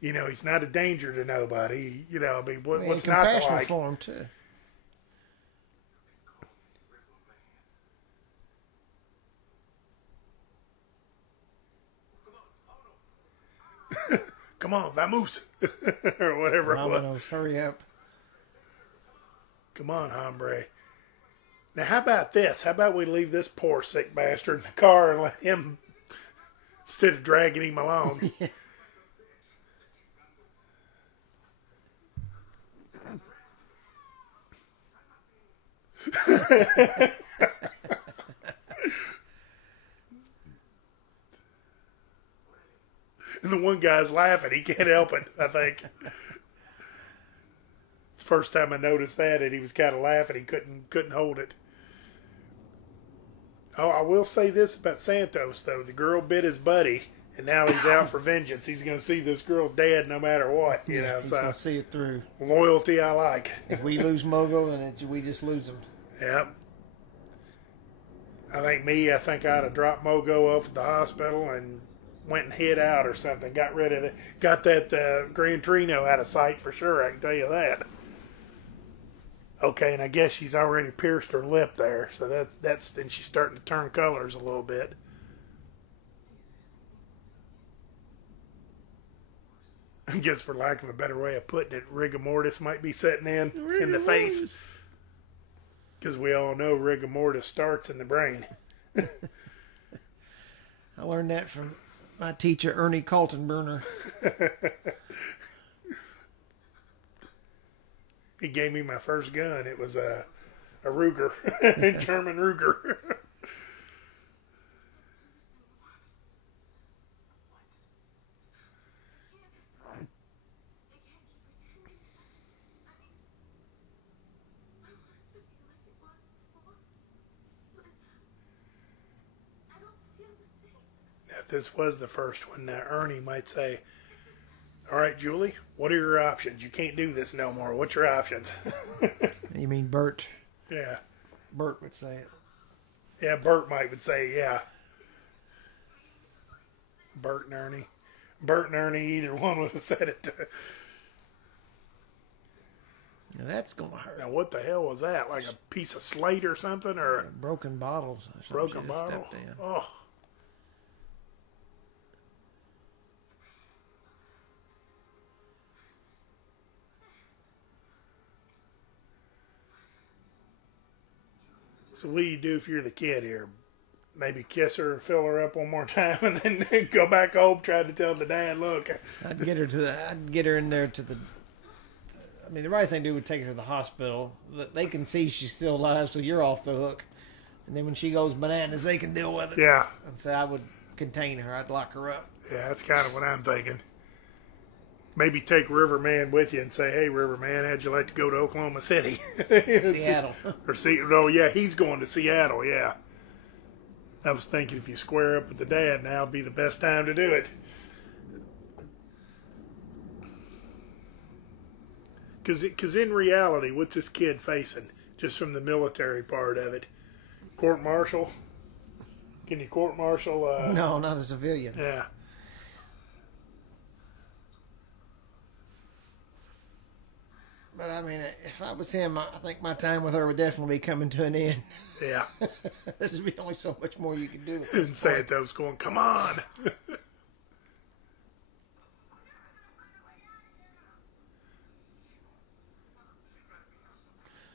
You know, he's not a danger to nobody. You know, I mean, what's not to compassion like? for him too. Come on, vamoose, or whatever it was. Vámonos, hurry up. Come on, hombre. Now, how about this? How about we leave this poor sick bastard in the car and let him, instead of dragging him along. And the one guy's laughing. He can't help it, I think. It's the first time I noticed that, and he was kind of laughing. He couldn't hold it. Oh, I will say this about Santos, though. The girl bit his buddy, and now he's out for vengeance. He's going to see this girl dead no matter what. You know, He's so going to see it through. Loyalty I like. If we lose Mogo, then we just lose him. Yep. I think I'd have dropped Mogo off at the hospital and went and hid out or something. Got rid of it. Got that Gran Torino out of sight for sure, I can tell you that. Okay, and I guess she's already pierced her lip there, so that's then she's starting to turn colors a little bit. I guess for lack of a better way of putting it, rigor mortis might be setting in the face. Because we all know rigor mortis starts in the brain. I learned that from my teacher, Ernie Kaltenbrunner. He gave me my first gun. It was a Ruger, German Ruger. If this was the first one, now Ernie might say, all right, Julie, what are your options? You can't do this no more. What's your options? You mean Bert? Yeah. Bert would say it. Yeah, Bert would say, yeah. Bert and Ernie. Bert and Ernie, either one would have said it. Now that's going to hurt. Now, what the hell was that? Like a piece of slate or something? Or broken bottles. Or something broken she just bottle? stepped in. Oh. So what do you do if you're the kid here? Maybe kiss her and fill her up one more time and then go back home trying to tell the dad, look. I'd get her in there to the... I mean, the right thing to do would take her to the hospital. They can see she's still alive, so you're off the hook. And then when she goes bananas, they can deal with it. Yeah. And so I would contain her. I'd lock her up. Yeah, that's kind of what I'm thinking. Maybe take Riverman with you and say, hey, Riverman, how'd you like to go to Oklahoma City? Seattle. He's going to Seattle, yeah. I was thinking if you square up with the dad, now would be the best time to do it. Because in reality, what's this kid facing? Just from the military part of it. Court martial? Can you court martial? No, not a civilian. Yeah. But I mean, if I was him, I think my time with her would definitely be coming to an end. Yeah. There's be only so much more you can do. And Santos going, come on.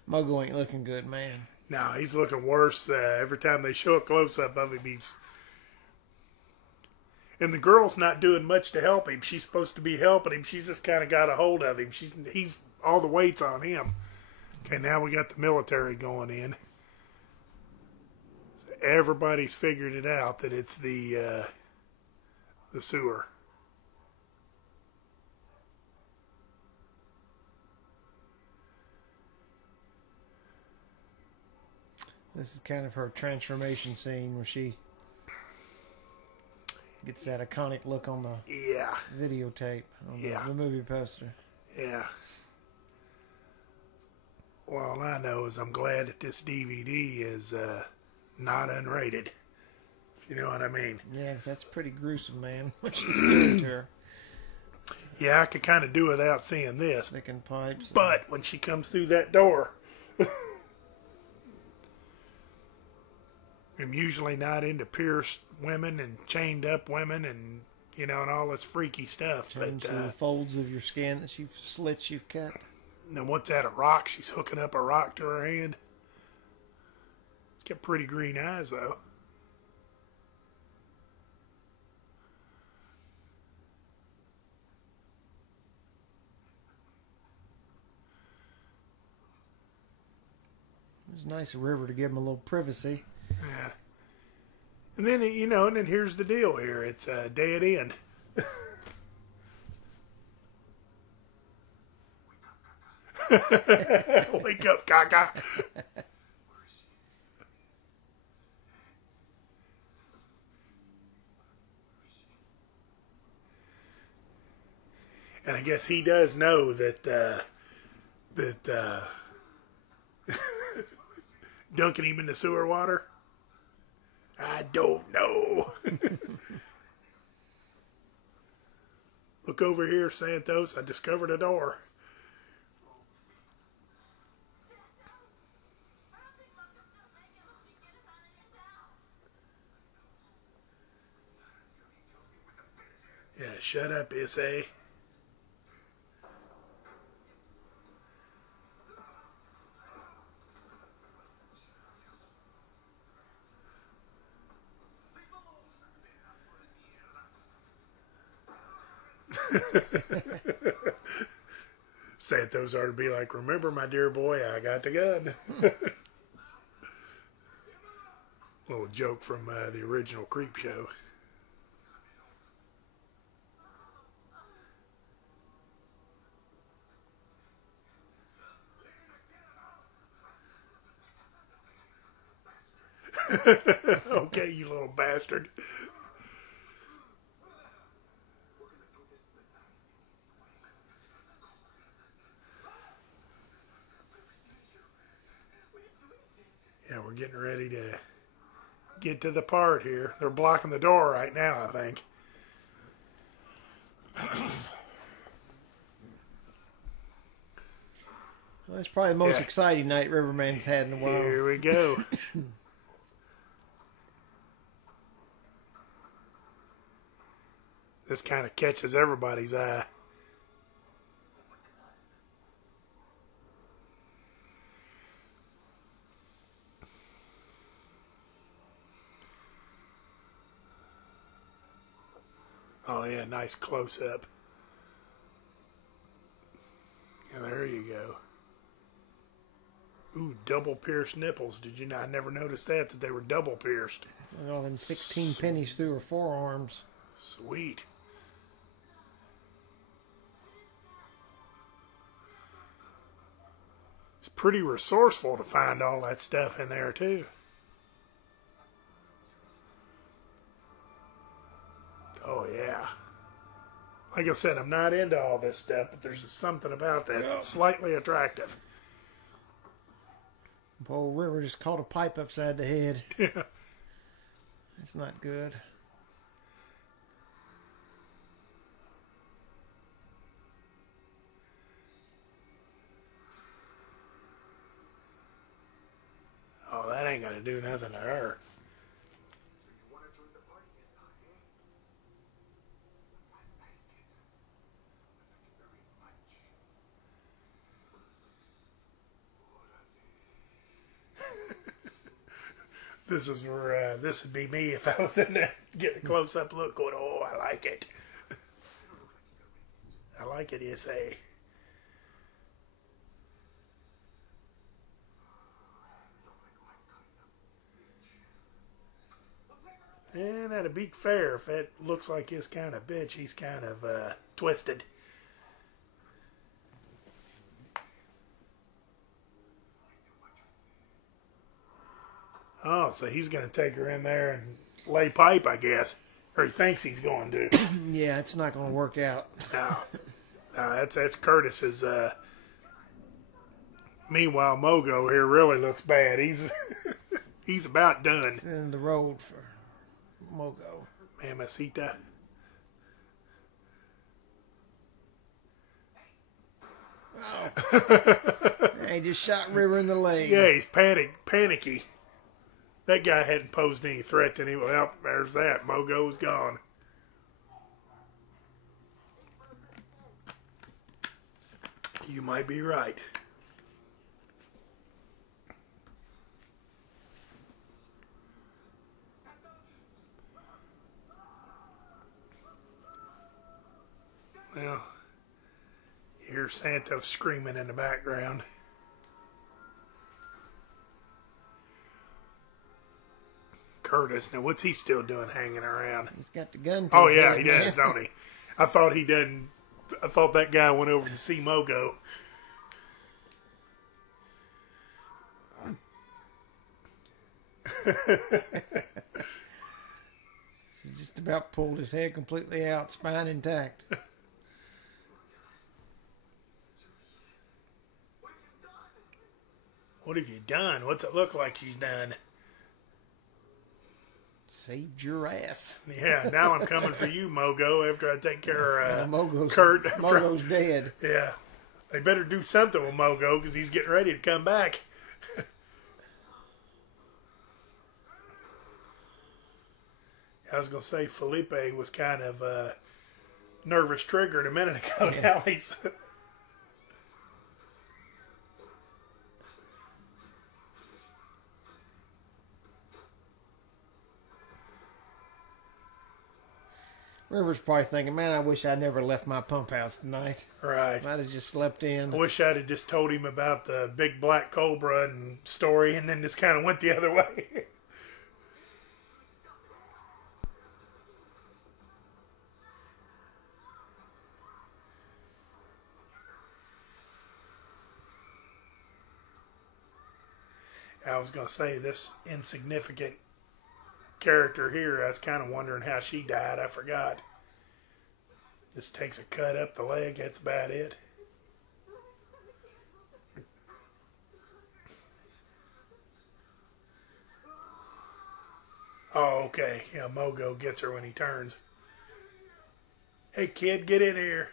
Mogo ain't looking good, man. No, he's looking worse. Every time they show a close-up of him, he's... And the girl's not doing much to help him. She's supposed to be helping him. She's just kind of got a hold of him. He's all the weight's on him. Okay, now we got the military going in. So everybody's figured it out that it's the sewer. This is kind of her transformation scene where she gets that iconic look on the videotape, on the movie poster. Yeah. Well, all I know is I'm glad that this DVD is not unrated. If you know what I mean. Yeah, 'cause that's pretty gruesome, man. What she's doing to her. Yeah, I could kind of do without seeing this. Sticking pipes. But when she comes through that door... I'm usually not into pierced women and chained up women and, you know, and all this freaky stuff. Change but the folds of your skin that slits you've cut. Then what's that, a rock? She's hooking up a rock to her hand. It's got pretty green eyes, though. It was nice of River to give him a little privacy. Yeah. And then, you know, and then here's the deal here. It's a dead end. Wake up, Kaka. And I guess he does know that dunking him in the sewer water. I don't know. Look over here, Santos. I discovered a door. Yeah, shut up, S.A. Santos ought to be like, remember, my dear boy, I got the gun. Little joke from the original Creep Show. Okay, you little bastard. Yeah, we're getting ready to get to the part here. They're blocking the door right now, I think. Well, that's probably the most exciting night Riverman's had in a while. Here we go. This kind of catches everybody's eye. Oh yeah, nice close up. Yeah, there you go. Ooh, double pierced nipples. Did you not? I never noticed that they were double pierced. And all them 16 pennies through her forearms. Sweet. It's pretty resourceful to find all that stuff in there too. Oh yeah. Like I said, I'm not into all this stuff, but there's something about that that's slightly attractive. Poor River just caught a pipe upside the head. Yeah. It's not good. Oh, that ain't gonna do nothing to her. This is where this would be me if I was in there getting a close-up look going, oh, I like it. I like it, you say. And at a big fair, if that looks like his kind of bitch, he's kind of twisted. Oh, so he's going to take her in there and lay pipe, I guess. Or he thinks he's going to. Yeah, it's not going to work out. No. No, that's Curtis's. Meanwhile, Mogo here really looks bad. He's about done. It's in the road for Mogo. Mamacita. Oh. He just shot River in the leg. Yeah, he's panicky. That guy hadn't posed any threat to anyone. Well, there's that. Mogo's gone. You might be right. Well, you hear Santos screaming in the background. Curtis, now what's he still doing hanging around? He's got the gun to Oh his yeah, head, he does, man. don't he? I thought he didn't. I thought that guy went over to see Mogo. He just about pulled his head completely out, spine intact. What have you done? What's it look like she's done? Saved your ass. Yeah, now I'm coming for you, Mogo, after I take care of Mogo's, Kurt. Mogo's dead. Yeah. They better do something with Mogo because he's getting ready to come back. I was going to say Felipe was kind of nervous triggered a minute ago. Yeah. Now he's... River's probably thinking, man, I wish I never left my pump house tonight. Right. I'd have just slept in. I wish I'd have just told him about the big black cobra and story and then just kind of went the other way. I was going to say, this insignificant character here, I was kind of wondering how she died. I forgot. Just takes a cut up the leg. That's about it. Oh, okay. Yeah, Mogo gets her when he turns. Hey, kid, get in here.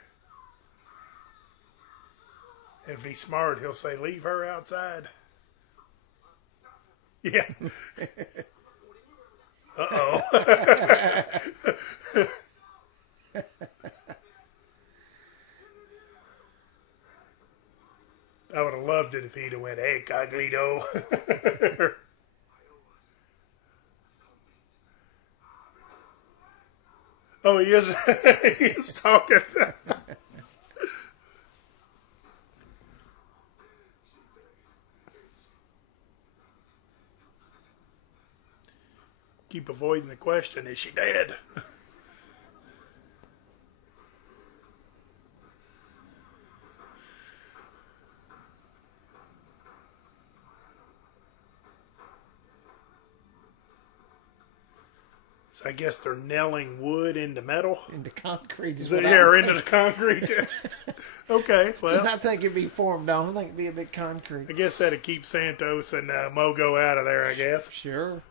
If he's smart, he'll say, leave her outside. Yeah. Uh-oh. I would have loved it if he'd have went, hey, Coglito. Oh, he is, he is talking. Keep avoiding the question, is she dead? So I guess they're nailing wood into metal. Into concrete. Is So, what yeah, I or would into the think. concrete. Okay, well, I think it'd be formed on. I think it'd be a big concrete. I guess that'd keep Santos and Mogo out of there, I guess. Sure.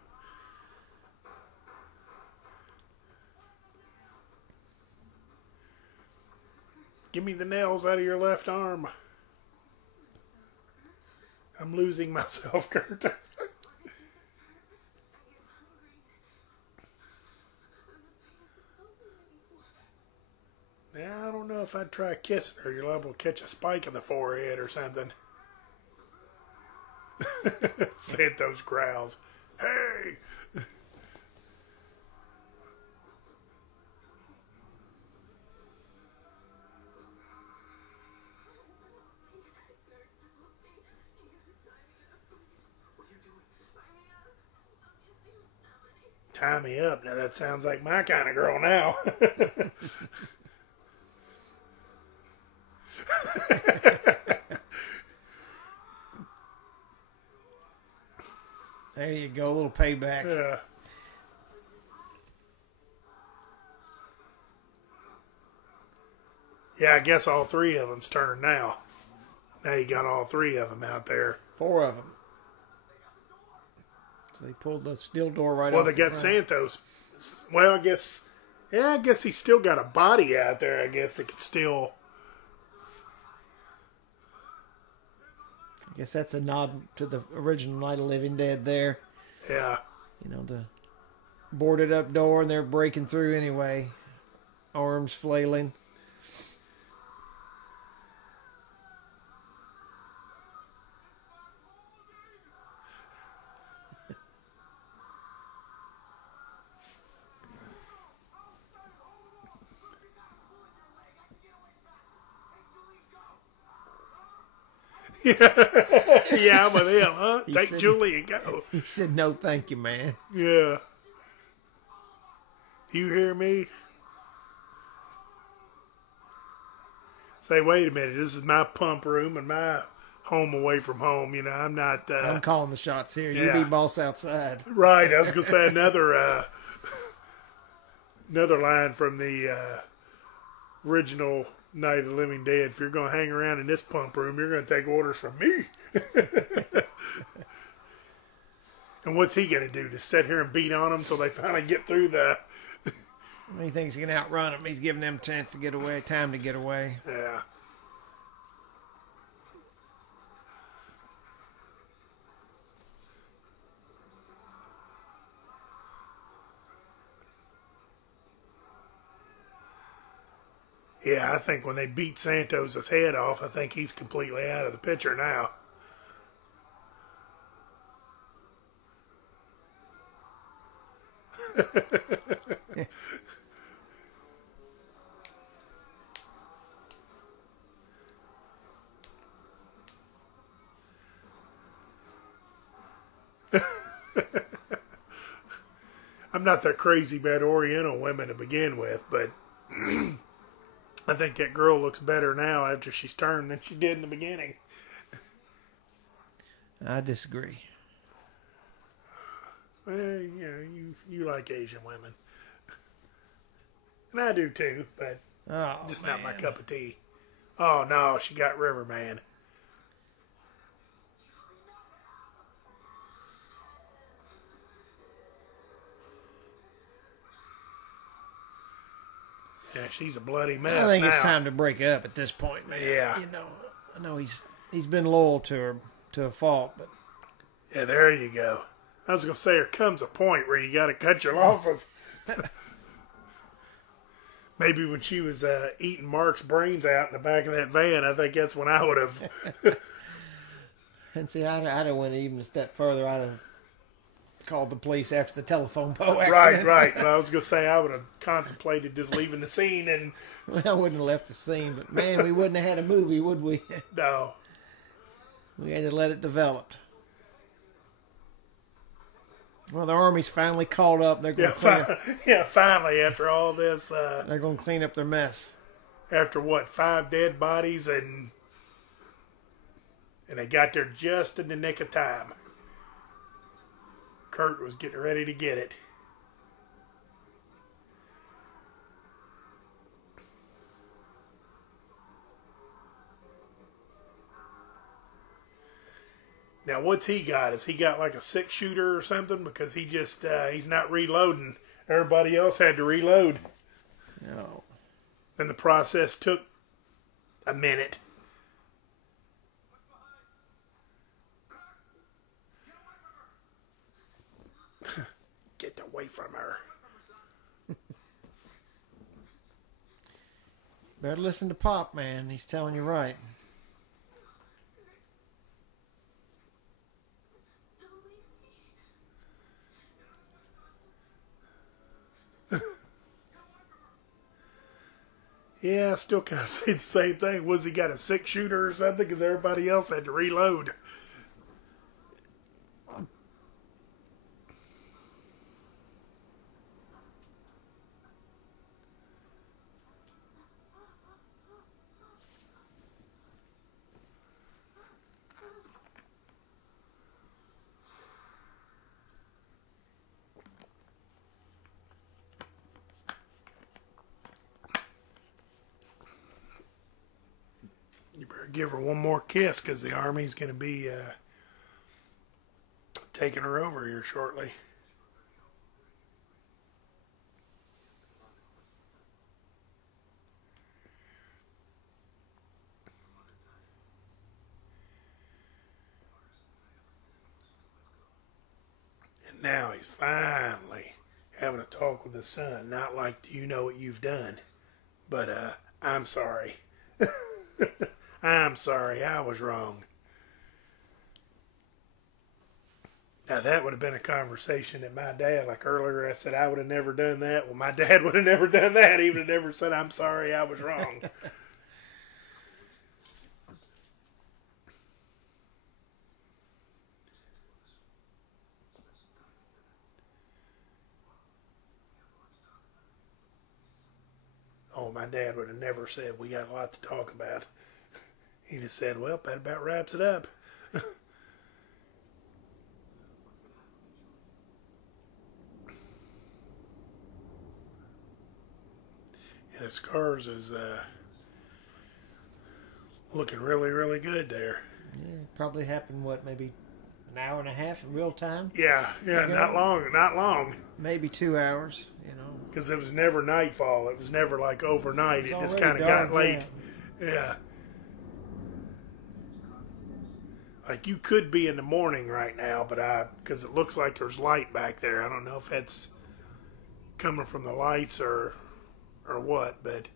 Give me the nails out of your left arm. I'm losing myself, Kurt. Now, I don't know if I'd try kissing her. You're liable to catch a spike in the forehead or something. Santos growls. Hey! Tie me up. Now that sounds like my kind of girl now. There you go, a little payback. Yeah. Yeah, I guess all three of them's turned now. Now you got all three of them out there. 4 of them. So they pulled the steel door right Well, off they the got front. Santos. Well, I guess he's still got a body out there. I guess they could still. I guess that's a nod to the original Night of the Living Dead there. Yeah. You know, the boarded up door and they're breaking through anyway. Arms flailing. Yeah, I'm with him, huh? He Take said- Julie and go. He said, "No, thank you, man." Yeah. You hear me? Say, wait a minute. This is my pump room and my home away from home. You know, I'm not. I'm calling the shots here. You yeah. be boss outside. Right. I was gonna say another line from the original Night of the Living Dead. If you're gonna hang around in this pump room, you're gonna take orders from me. And what's he gonna do? Just sit here and beat on them until they finally get through the? He thinks he can outrun them. He's giving them a chance to get away, time to get away. Yeah. Yeah, I think when they beat Santos' head off, I think he's completely out of the picture now. I'm not that crazy about Oriental women to begin with, but I think that girl looks better now after she's turned than she did in the beginning. I disagree. Well, you know, you like Asian women. And I do too, but Oh, just man. not my cup of tea. Oh, no, she got Riverman. Yeah, she's a bloody mess I think it's now. time to break up at this point, man. Yeah. You know, I know he's been loyal to her to a fault, but Yeah, there you go. I was going to say, there comes a point where you got to cut your losses. Maybe when she was eating Mark's brains out in the back of that van, I think that's when I would have. and see, I'd have went even a step further. I'd have called the police after the telephone pole accident. Right. But I was going to say, I would have contemplated just leaving the scene and Well, I wouldn't have left the scene, but man, we wouldn't have had a movie, would we? no. We had to let it develop. Well, the army's finally caught up. They're going Yeah, finally, after all this, they're going to clean up their mess. after what, 5 dead bodies, and they got there just in the nick of time. Kurt was getting ready to get it. Now, what's he got? Has he got like a 6-shooter or something? Because he just, he's not reloading. Everybody else had to reload. No. And the process took a minute. Get away from her. Better listen to Pop, man. He's telling you right. Yeah, I still kind of say the same thing. Was he got a 6-shooter or something? Because everybody else had to reload. You better give her one more kiss because the Army's going to be taking her over here shortly. And now he's finally having a talk with his son. Not like, do you know what you've done? But I'm sorry. I'm sorry, I was wrong. Now that would have been a conversation that my dad, like earlier I said I would have never done that. Well, my dad would have never done that. He would have never said, I'm sorry, I was wrong. Oh, my dad would have never said, we got a lot to talk about. He just said, well, that about wraps it up. And his scars is looking really, really good there. Yeah, probably happened, what, maybe an hour and a half in real time? Yeah, not long. Maybe 2 hours, you know. Because it was never nightfall. It was never like overnight. It just kind of got late. Yeah. Like you could be in the morning right now, but because it looks like there's light back there. I don't know if that's coming from the lights or what, but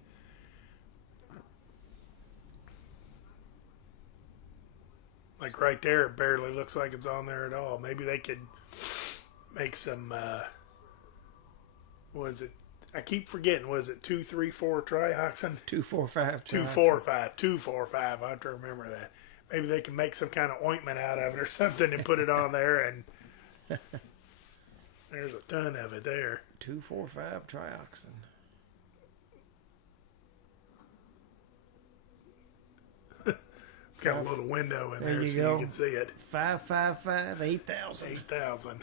like right there, it barely looks like it's on there at all. Maybe they could make some. Was it? I keep forgetting. Was it 2,3,4 trioxin? 2,4,5. 2,4,5. 2,4,5. I have to remember that. Maybe they can make some kind of ointment out of it or something and put it on there, and there's a ton of it there. 2,4,5 trioxin. It's got a little window in there, you so go. you can see it. 555 8,000. 8,000.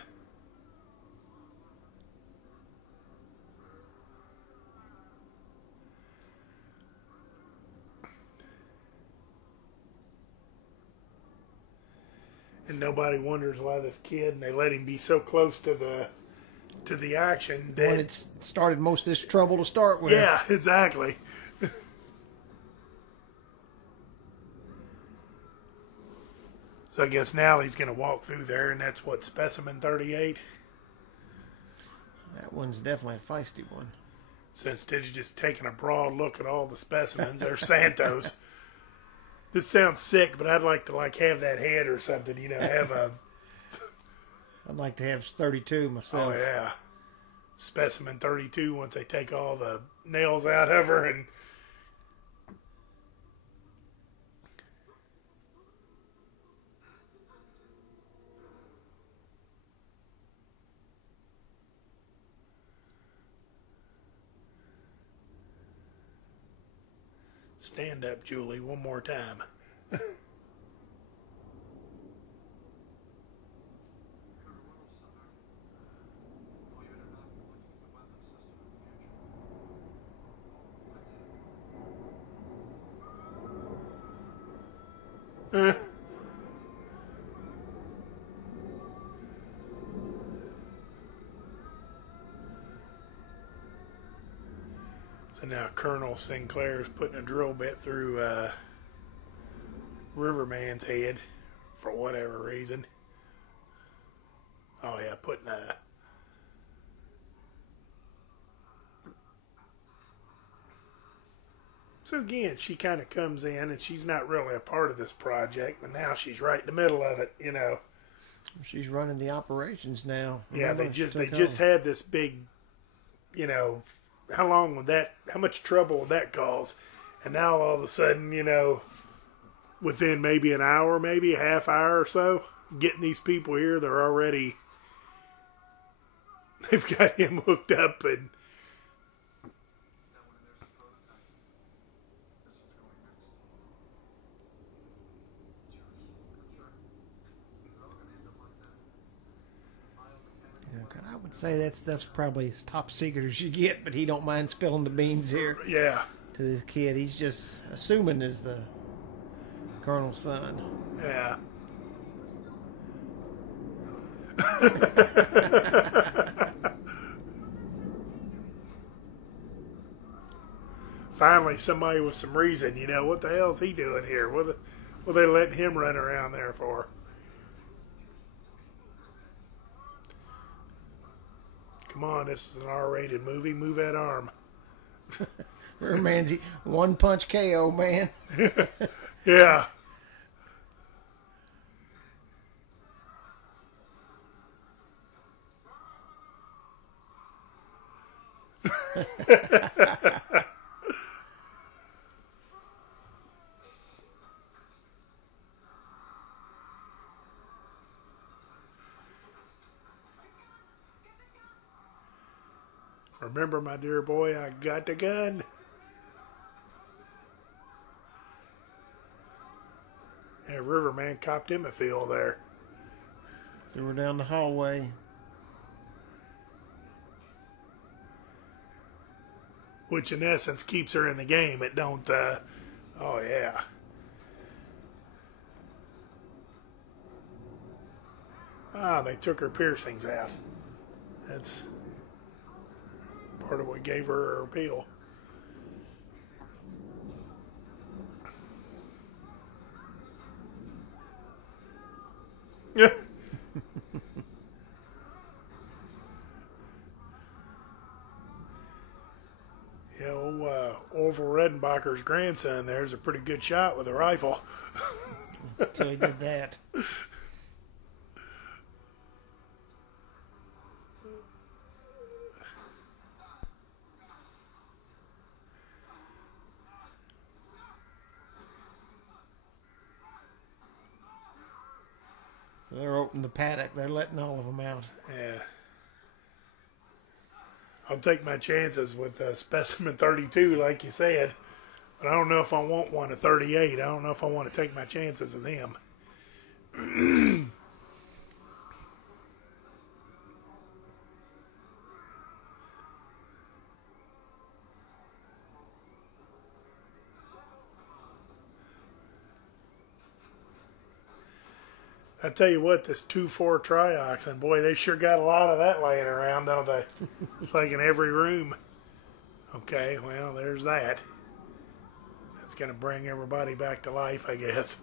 And nobody wonders why this kid, and they let him be so close to the action. When it started most of this trouble to start with. Yeah, exactly. So I guess now he's going to walk through there, and that's what, specimen 38? That one's definitely a feisty one. So instead of just taking a broad look at all the specimens, they're Santos. This sounds sick, but I'd like to have that head or something, have a... I'd like to have 32 myself. Oh, yeah. Specimen 32 once they take all the nails out of her and... Stand up, Julie, one more time. So now Colonel Sinclair is putting a drill bit through Riverman's head for whatever reason. Oh yeah, putting a... So again, she kind of comes in and she's not really a part of this project, but now she's right in the middle of it, you know. She's running the operations now. Yeah, Remember, they just took had this big, you know, how much trouble would that cause? And now all of a sudden, you know, within maybe an hour, maybe a half hour or so, getting these people here, they've got him hooked up and I would say that stuff's probably as top secret as you get, but he don't mind spilling the beans here yeah. to this kid. He's just assuming is the Colonel's son. Yeah. Finally, somebody with some reason, you know, what the hell's he doing here? What are they letting him run around there for? Come on, this is an R-rated movie. Move that arm. Man's one punch KO, man. Yeah. Remember, my dear boy, I got the gun. Yeah, Riverman copped him a feel there. Threw her down the hallway. Which, in essence, keeps her in the game. It don't, oh, yeah. Ah, they took her piercings out. That's part of what gave her her appeal. Yeah. Yeah, Orville Redenbacher's grandson there's a pretty good shot with a rifle. Until he did that. So they're opening the paddock. They're letting all of them out. Yeah. I'll take my chances with Specimen 32, like you said. But I don't know if I want one at 38. I don't know if I want to take my chances of them. I tell you what, this 2,4 trioxin, boy, they sure got a lot of that laying around, don't they? It's like in every room. Okay, well, there's that. That's going to bring everybody back to life, I guess.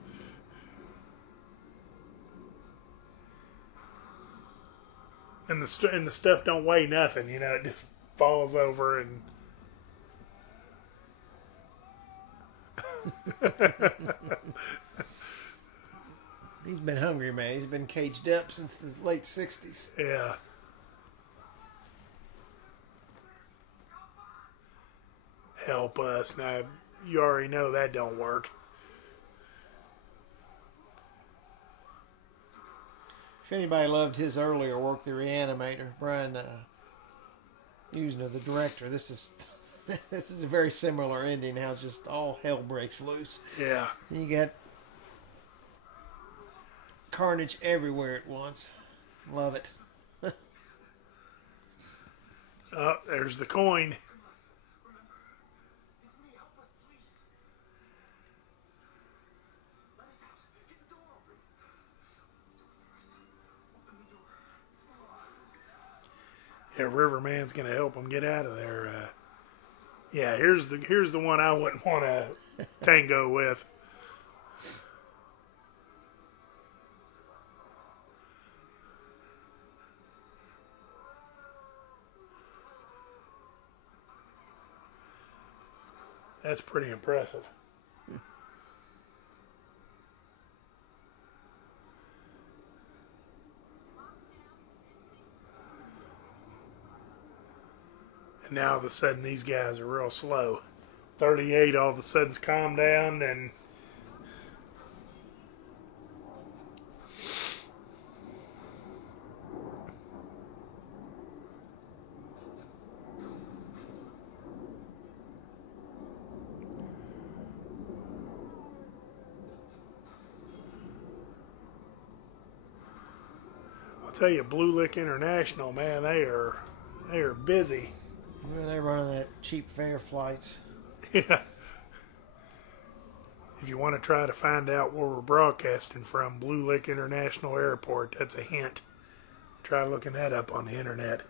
And the stuff don't weigh nothing, you know, it just falls over and... He's been hungry, man. He's been caged up since the late 60s. Yeah. Help us. Now, you already know that don't work. If anybody loved his earlier work, The Reanimator, Brian Usna, the director, this is this is a very similar ending. How it's just all hell breaks loose. Yeah. You got carnage everywhere at once. Love it. Oh, there's the coin. Yeah, Riverman's going to help him get out of there. Yeah, here's the one I wouldn't want to tango with. That's pretty impressive. And now all of a sudden these guys are real slow. 38 all of a sudden's calmed down and I'll tell you, Blue Lick International, man, they are busy. Well, they're running that cheap fare flights. Yeah. If you want to try to find out where we're broadcasting from, Blue Lick International Airport, that's a hint. Try looking that up on the internet.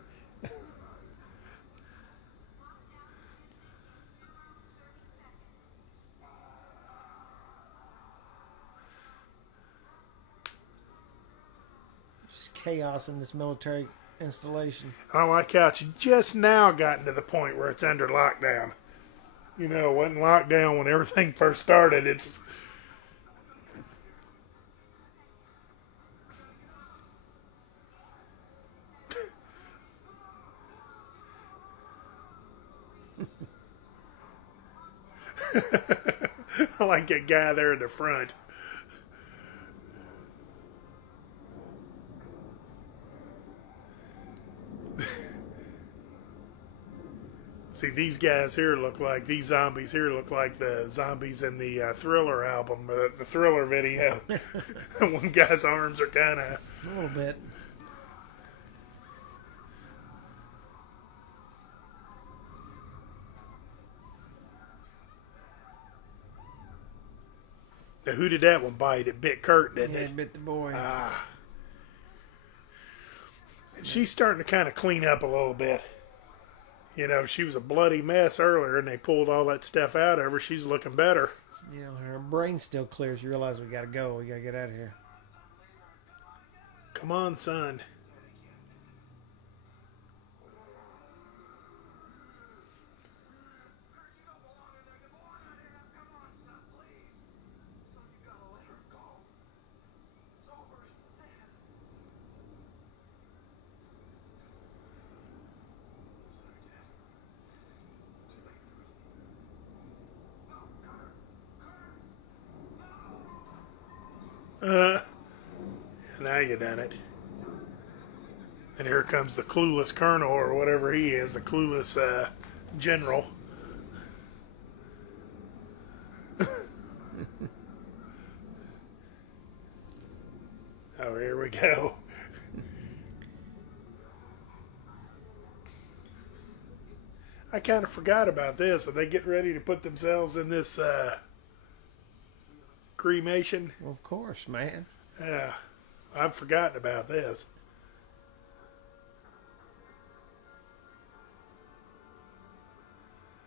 Just chaos in this military installation. I like how it's just now gotten to the point where it's under lockdown. You know, it wasn't lockdown when everything first started. It's I like that guy there in the front. See, these guys here look like, these zombies here look like the zombies in the Thriller album, the Thriller video. One guy's arms are kind of... A little bit. Now, who did that one bite? It bit Kurt, didn't Yeah, it? it bit the boy. Ah. And she's starting to kind of clean up a little bit. You know, she was a bloody mess earlier, and they pulled all that stuff out of her. She's looking better. You know, her brain's still clear. She realizes we got to go. We got to get out of here. Come on, son. Now you done it. And here comes the clueless colonel, or whatever he is, the clueless general. Oh, here we go. I kind of forgot about this. Are they getting ready to put themselves in this cremation? Well, of course, man. Yeah, I've forgotten about this.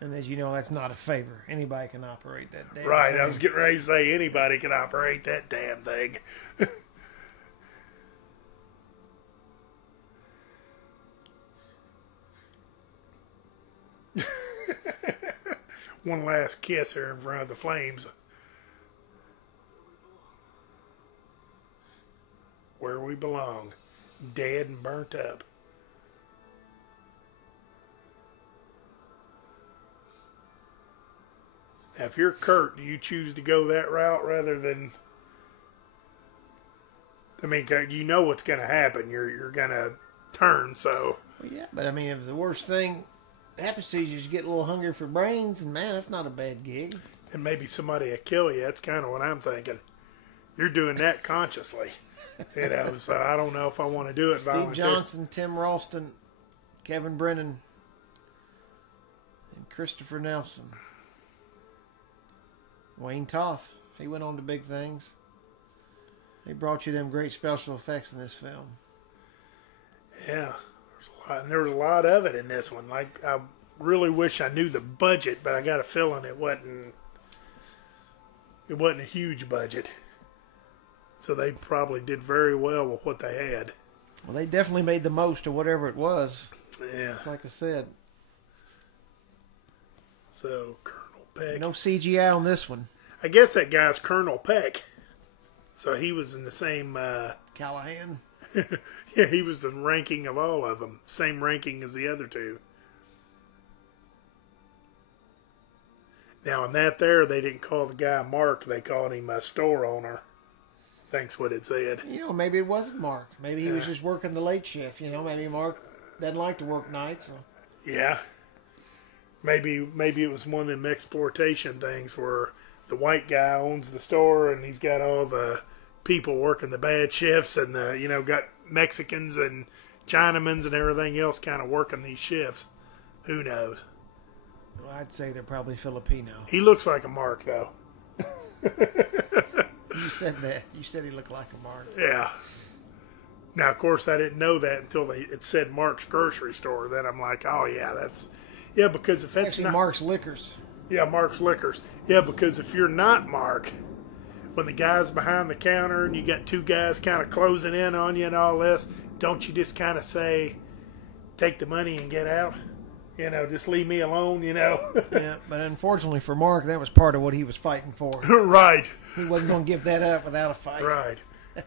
And as you know, that's not a favor. Anybody can operate that damn Right, thing. I was getting ready to say anybody can operate that damn thing. One last kiss here in front of the flames. Where we belong. Dead and burnt up. Now, if you're Kurt, do you choose to go that route rather than... I mean, you know what's going to happen. You're going to turn, so... Well, yeah, but I mean, if the worst thing happens to you is you get a little hungry for brains, and man, that's not a bad gig. And maybe somebody will kill you. That's kind of what I'm thinking. You're doing that consciously. You know, so I don't know if I want to do it Steve volunteer. Johnson, Tim Ralston, Kevin Brennan, and Christopher Nelson. Wayne Toth, he went on to big things. They brought you them great special effects in this film. Yeah, there was a lot of it in this one. Like really wish I knew the budget, but I got a feeling it wasn't a huge budget. So they probably did very well with what they had. Well, they definitely made the most of whatever it was. Yeah. Like I said. So, Colonel Peck. No CGI on this one. I guess that guy's Colonel Peck. So he was in the same... Callahan. Yeah, he was the ranking of all of them. Same ranking as the other two. Now, in that there, they didn't call the guy Mark. They called him a store owner. Thanks what it said. You know, maybe it wasn't Mark. Maybe he was just working the late shift. You know, maybe Mark doesn't like to work nights. So. Yeah. Maybe it was one of them exploitation things where the white guy owns the store and he's got all the people working the bad shifts and got Mexicans and Chinamans and everything else kind of working these shifts. Who knows? Well, I'd say they're probably Filipino. He looks like a Mark, though. You said that. You said he looked like a Mark. Yeah. Now, of course, I didn't know that until it said Mark's Grocery Store. Then I'm like, oh, yeah, that's... Yeah, because if that's actually not... Mark's Liquors. Yeah, Mark's Liquors. Yeah, because if you're not Mark, when the guy's behind the counter and you got two guys kind of closing in on you and all this, don't you just kind of say, take the money and get out? You know, just leave me alone, you know? Yeah, but unfortunately for Mark, that was part of what he was fighting for. Right. He wasn't going to give that up without a fight. Right.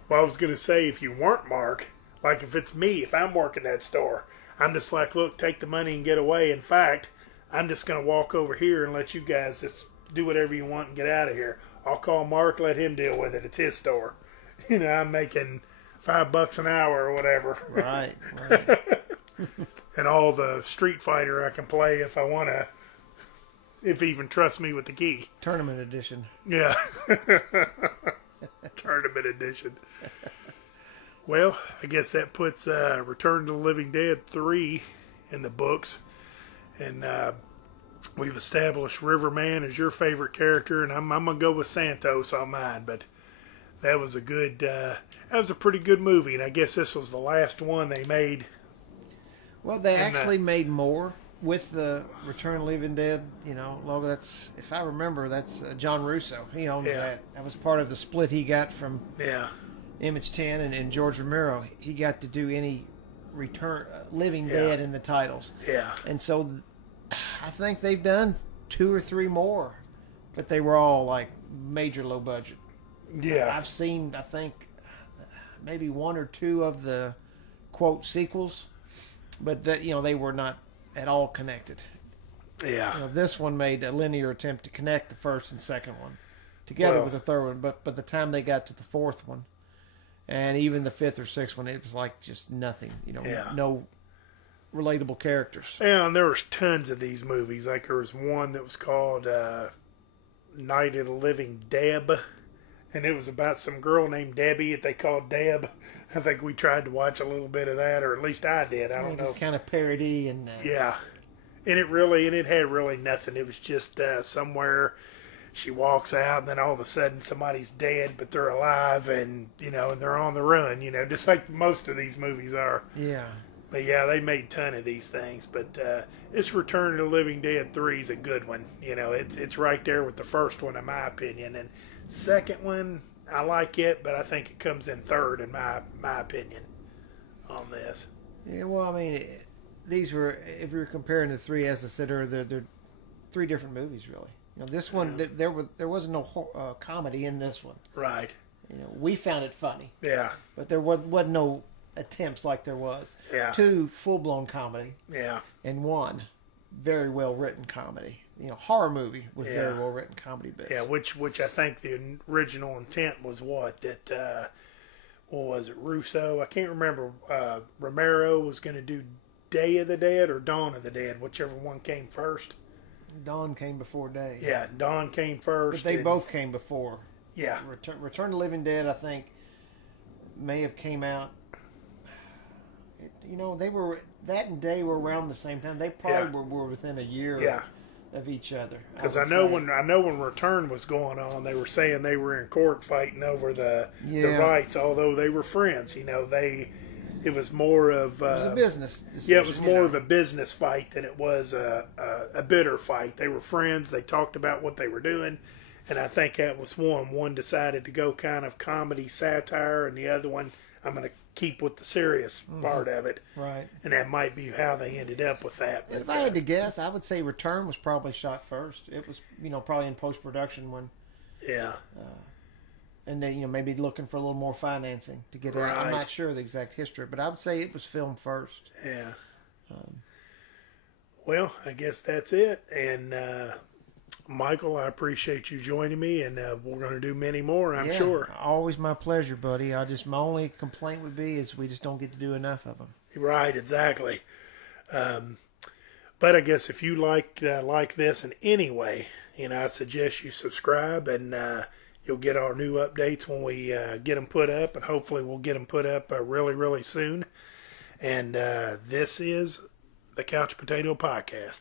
Well, I was going to say, if you weren't Mark, like if it's me, if I'm working that store, I'm just like, look, take the money and get away. In fact, I'm just going to walk over here and let you guys just do whatever you want and get out of here. I'll call Mark, let him deal with it. It's his store. You know, I'm making $5 an hour or whatever. Right. And all the Street Fighter I can play if I want to, if he even trusts me with the key. Tournament edition. Yeah. Tournament edition. Well, I guess that puts Return to the Living Dead 3 in the books. And we've established Riverman as your favorite character, and I'm going to go with Santos on mine. But that was a pretty good movie, and I guess this was the last one they made. Well, they actually made more with the Return of the Living Dead, logo. That's, if I remember, that's John Russo. He owns that. That was part of the split he got from Image 10 and George Romero. He got to do any Living Dead in the titles. Yeah. And so I think they've done 2 or 3 more, but they were all like major low budget. Yeah. I've seen, I think, maybe 1 or 2 of the quote sequels. But that they were not at all connected. Yeah. This one made a linear attempt to connect the first and second one together with the third one. But by the time they got to the fourth one, and even the fifth or sixth one, it was like just nothing. No relatable characters. Yeah, and there was tons of these movies. Like there was one that was called Night of the Living Deb. And it was about some girl named Debbie that they called Deb. I think we tried to watch a little bit of that, or at least I did. I don't know. Just kind of parody and yeah, and it had really nothing. It was just somewhere she walks out, and then all of a sudden somebody's dead, but they're alive, and and they're on the run. Just like most of these movies are. Yeah. But yeah, they made a ton of these things. But this Return of the Living Dead 3 is a good one. It's right there with the first one, in my opinion. And second one, I like it, but I think it comes in third, in my opinion, on this. Yeah, well, I mean, these were, if you're comparing the 3, as I said earlier, they're 3 different movies, really. This one, there wasn't no comedy in this one. Right. We found it funny. Yeah. But there wasn't no attempts like there was. Yeah. 2 full-blown comedy. Yeah. And 1 very well-written comedy. Horror movie with very well-written comedy bits. Yeah, which I think the original intent was what was it, Russo? I can't remember. Romero was going to do Day of the Dead or Dawn of the Dead, whichever one came first. Dawn came before Day. Yeah, Dawn came first. But they both came before. Yeah. Return to Living Dead, I think, may have came out. They were, that and Day were around the same time. They probably were within a year of each other. Because I know when Return was going on, they were saying they were in court fighting over the rights, although they were friends. It was more of It was a business decision, yeah, it was more you of know. a business fight than it was a bitter fight. They were friends. They talked about what they were doing, and I think that was one. One decided to go kind of comedy satire, and the other one, I'm going to keep with the serious part of it. Right. And that might be how they ended up with that. If I had to guess, I would say Return was probably shot first. It was, probably in post-production when, yeah. and then, maybe looking for a little more financing to get it out. I'm Right. not sure of the exact history, but I would say it was filmed first. Yeah. Well, I guess that's it. And Michael, I appreciate you joining me, and we're going to do many more, I'm Yeah, sure. Always my pleasure, buddy. My only complaint would be is we just don't get to do enough of them. Right, exactly. But I guess if you like this in any way, I suggest you subscribe, and you'll get our new updates when we get them put up, and hopefully we'll get them put up really, really soon. And this is the Couch Potato Podcast.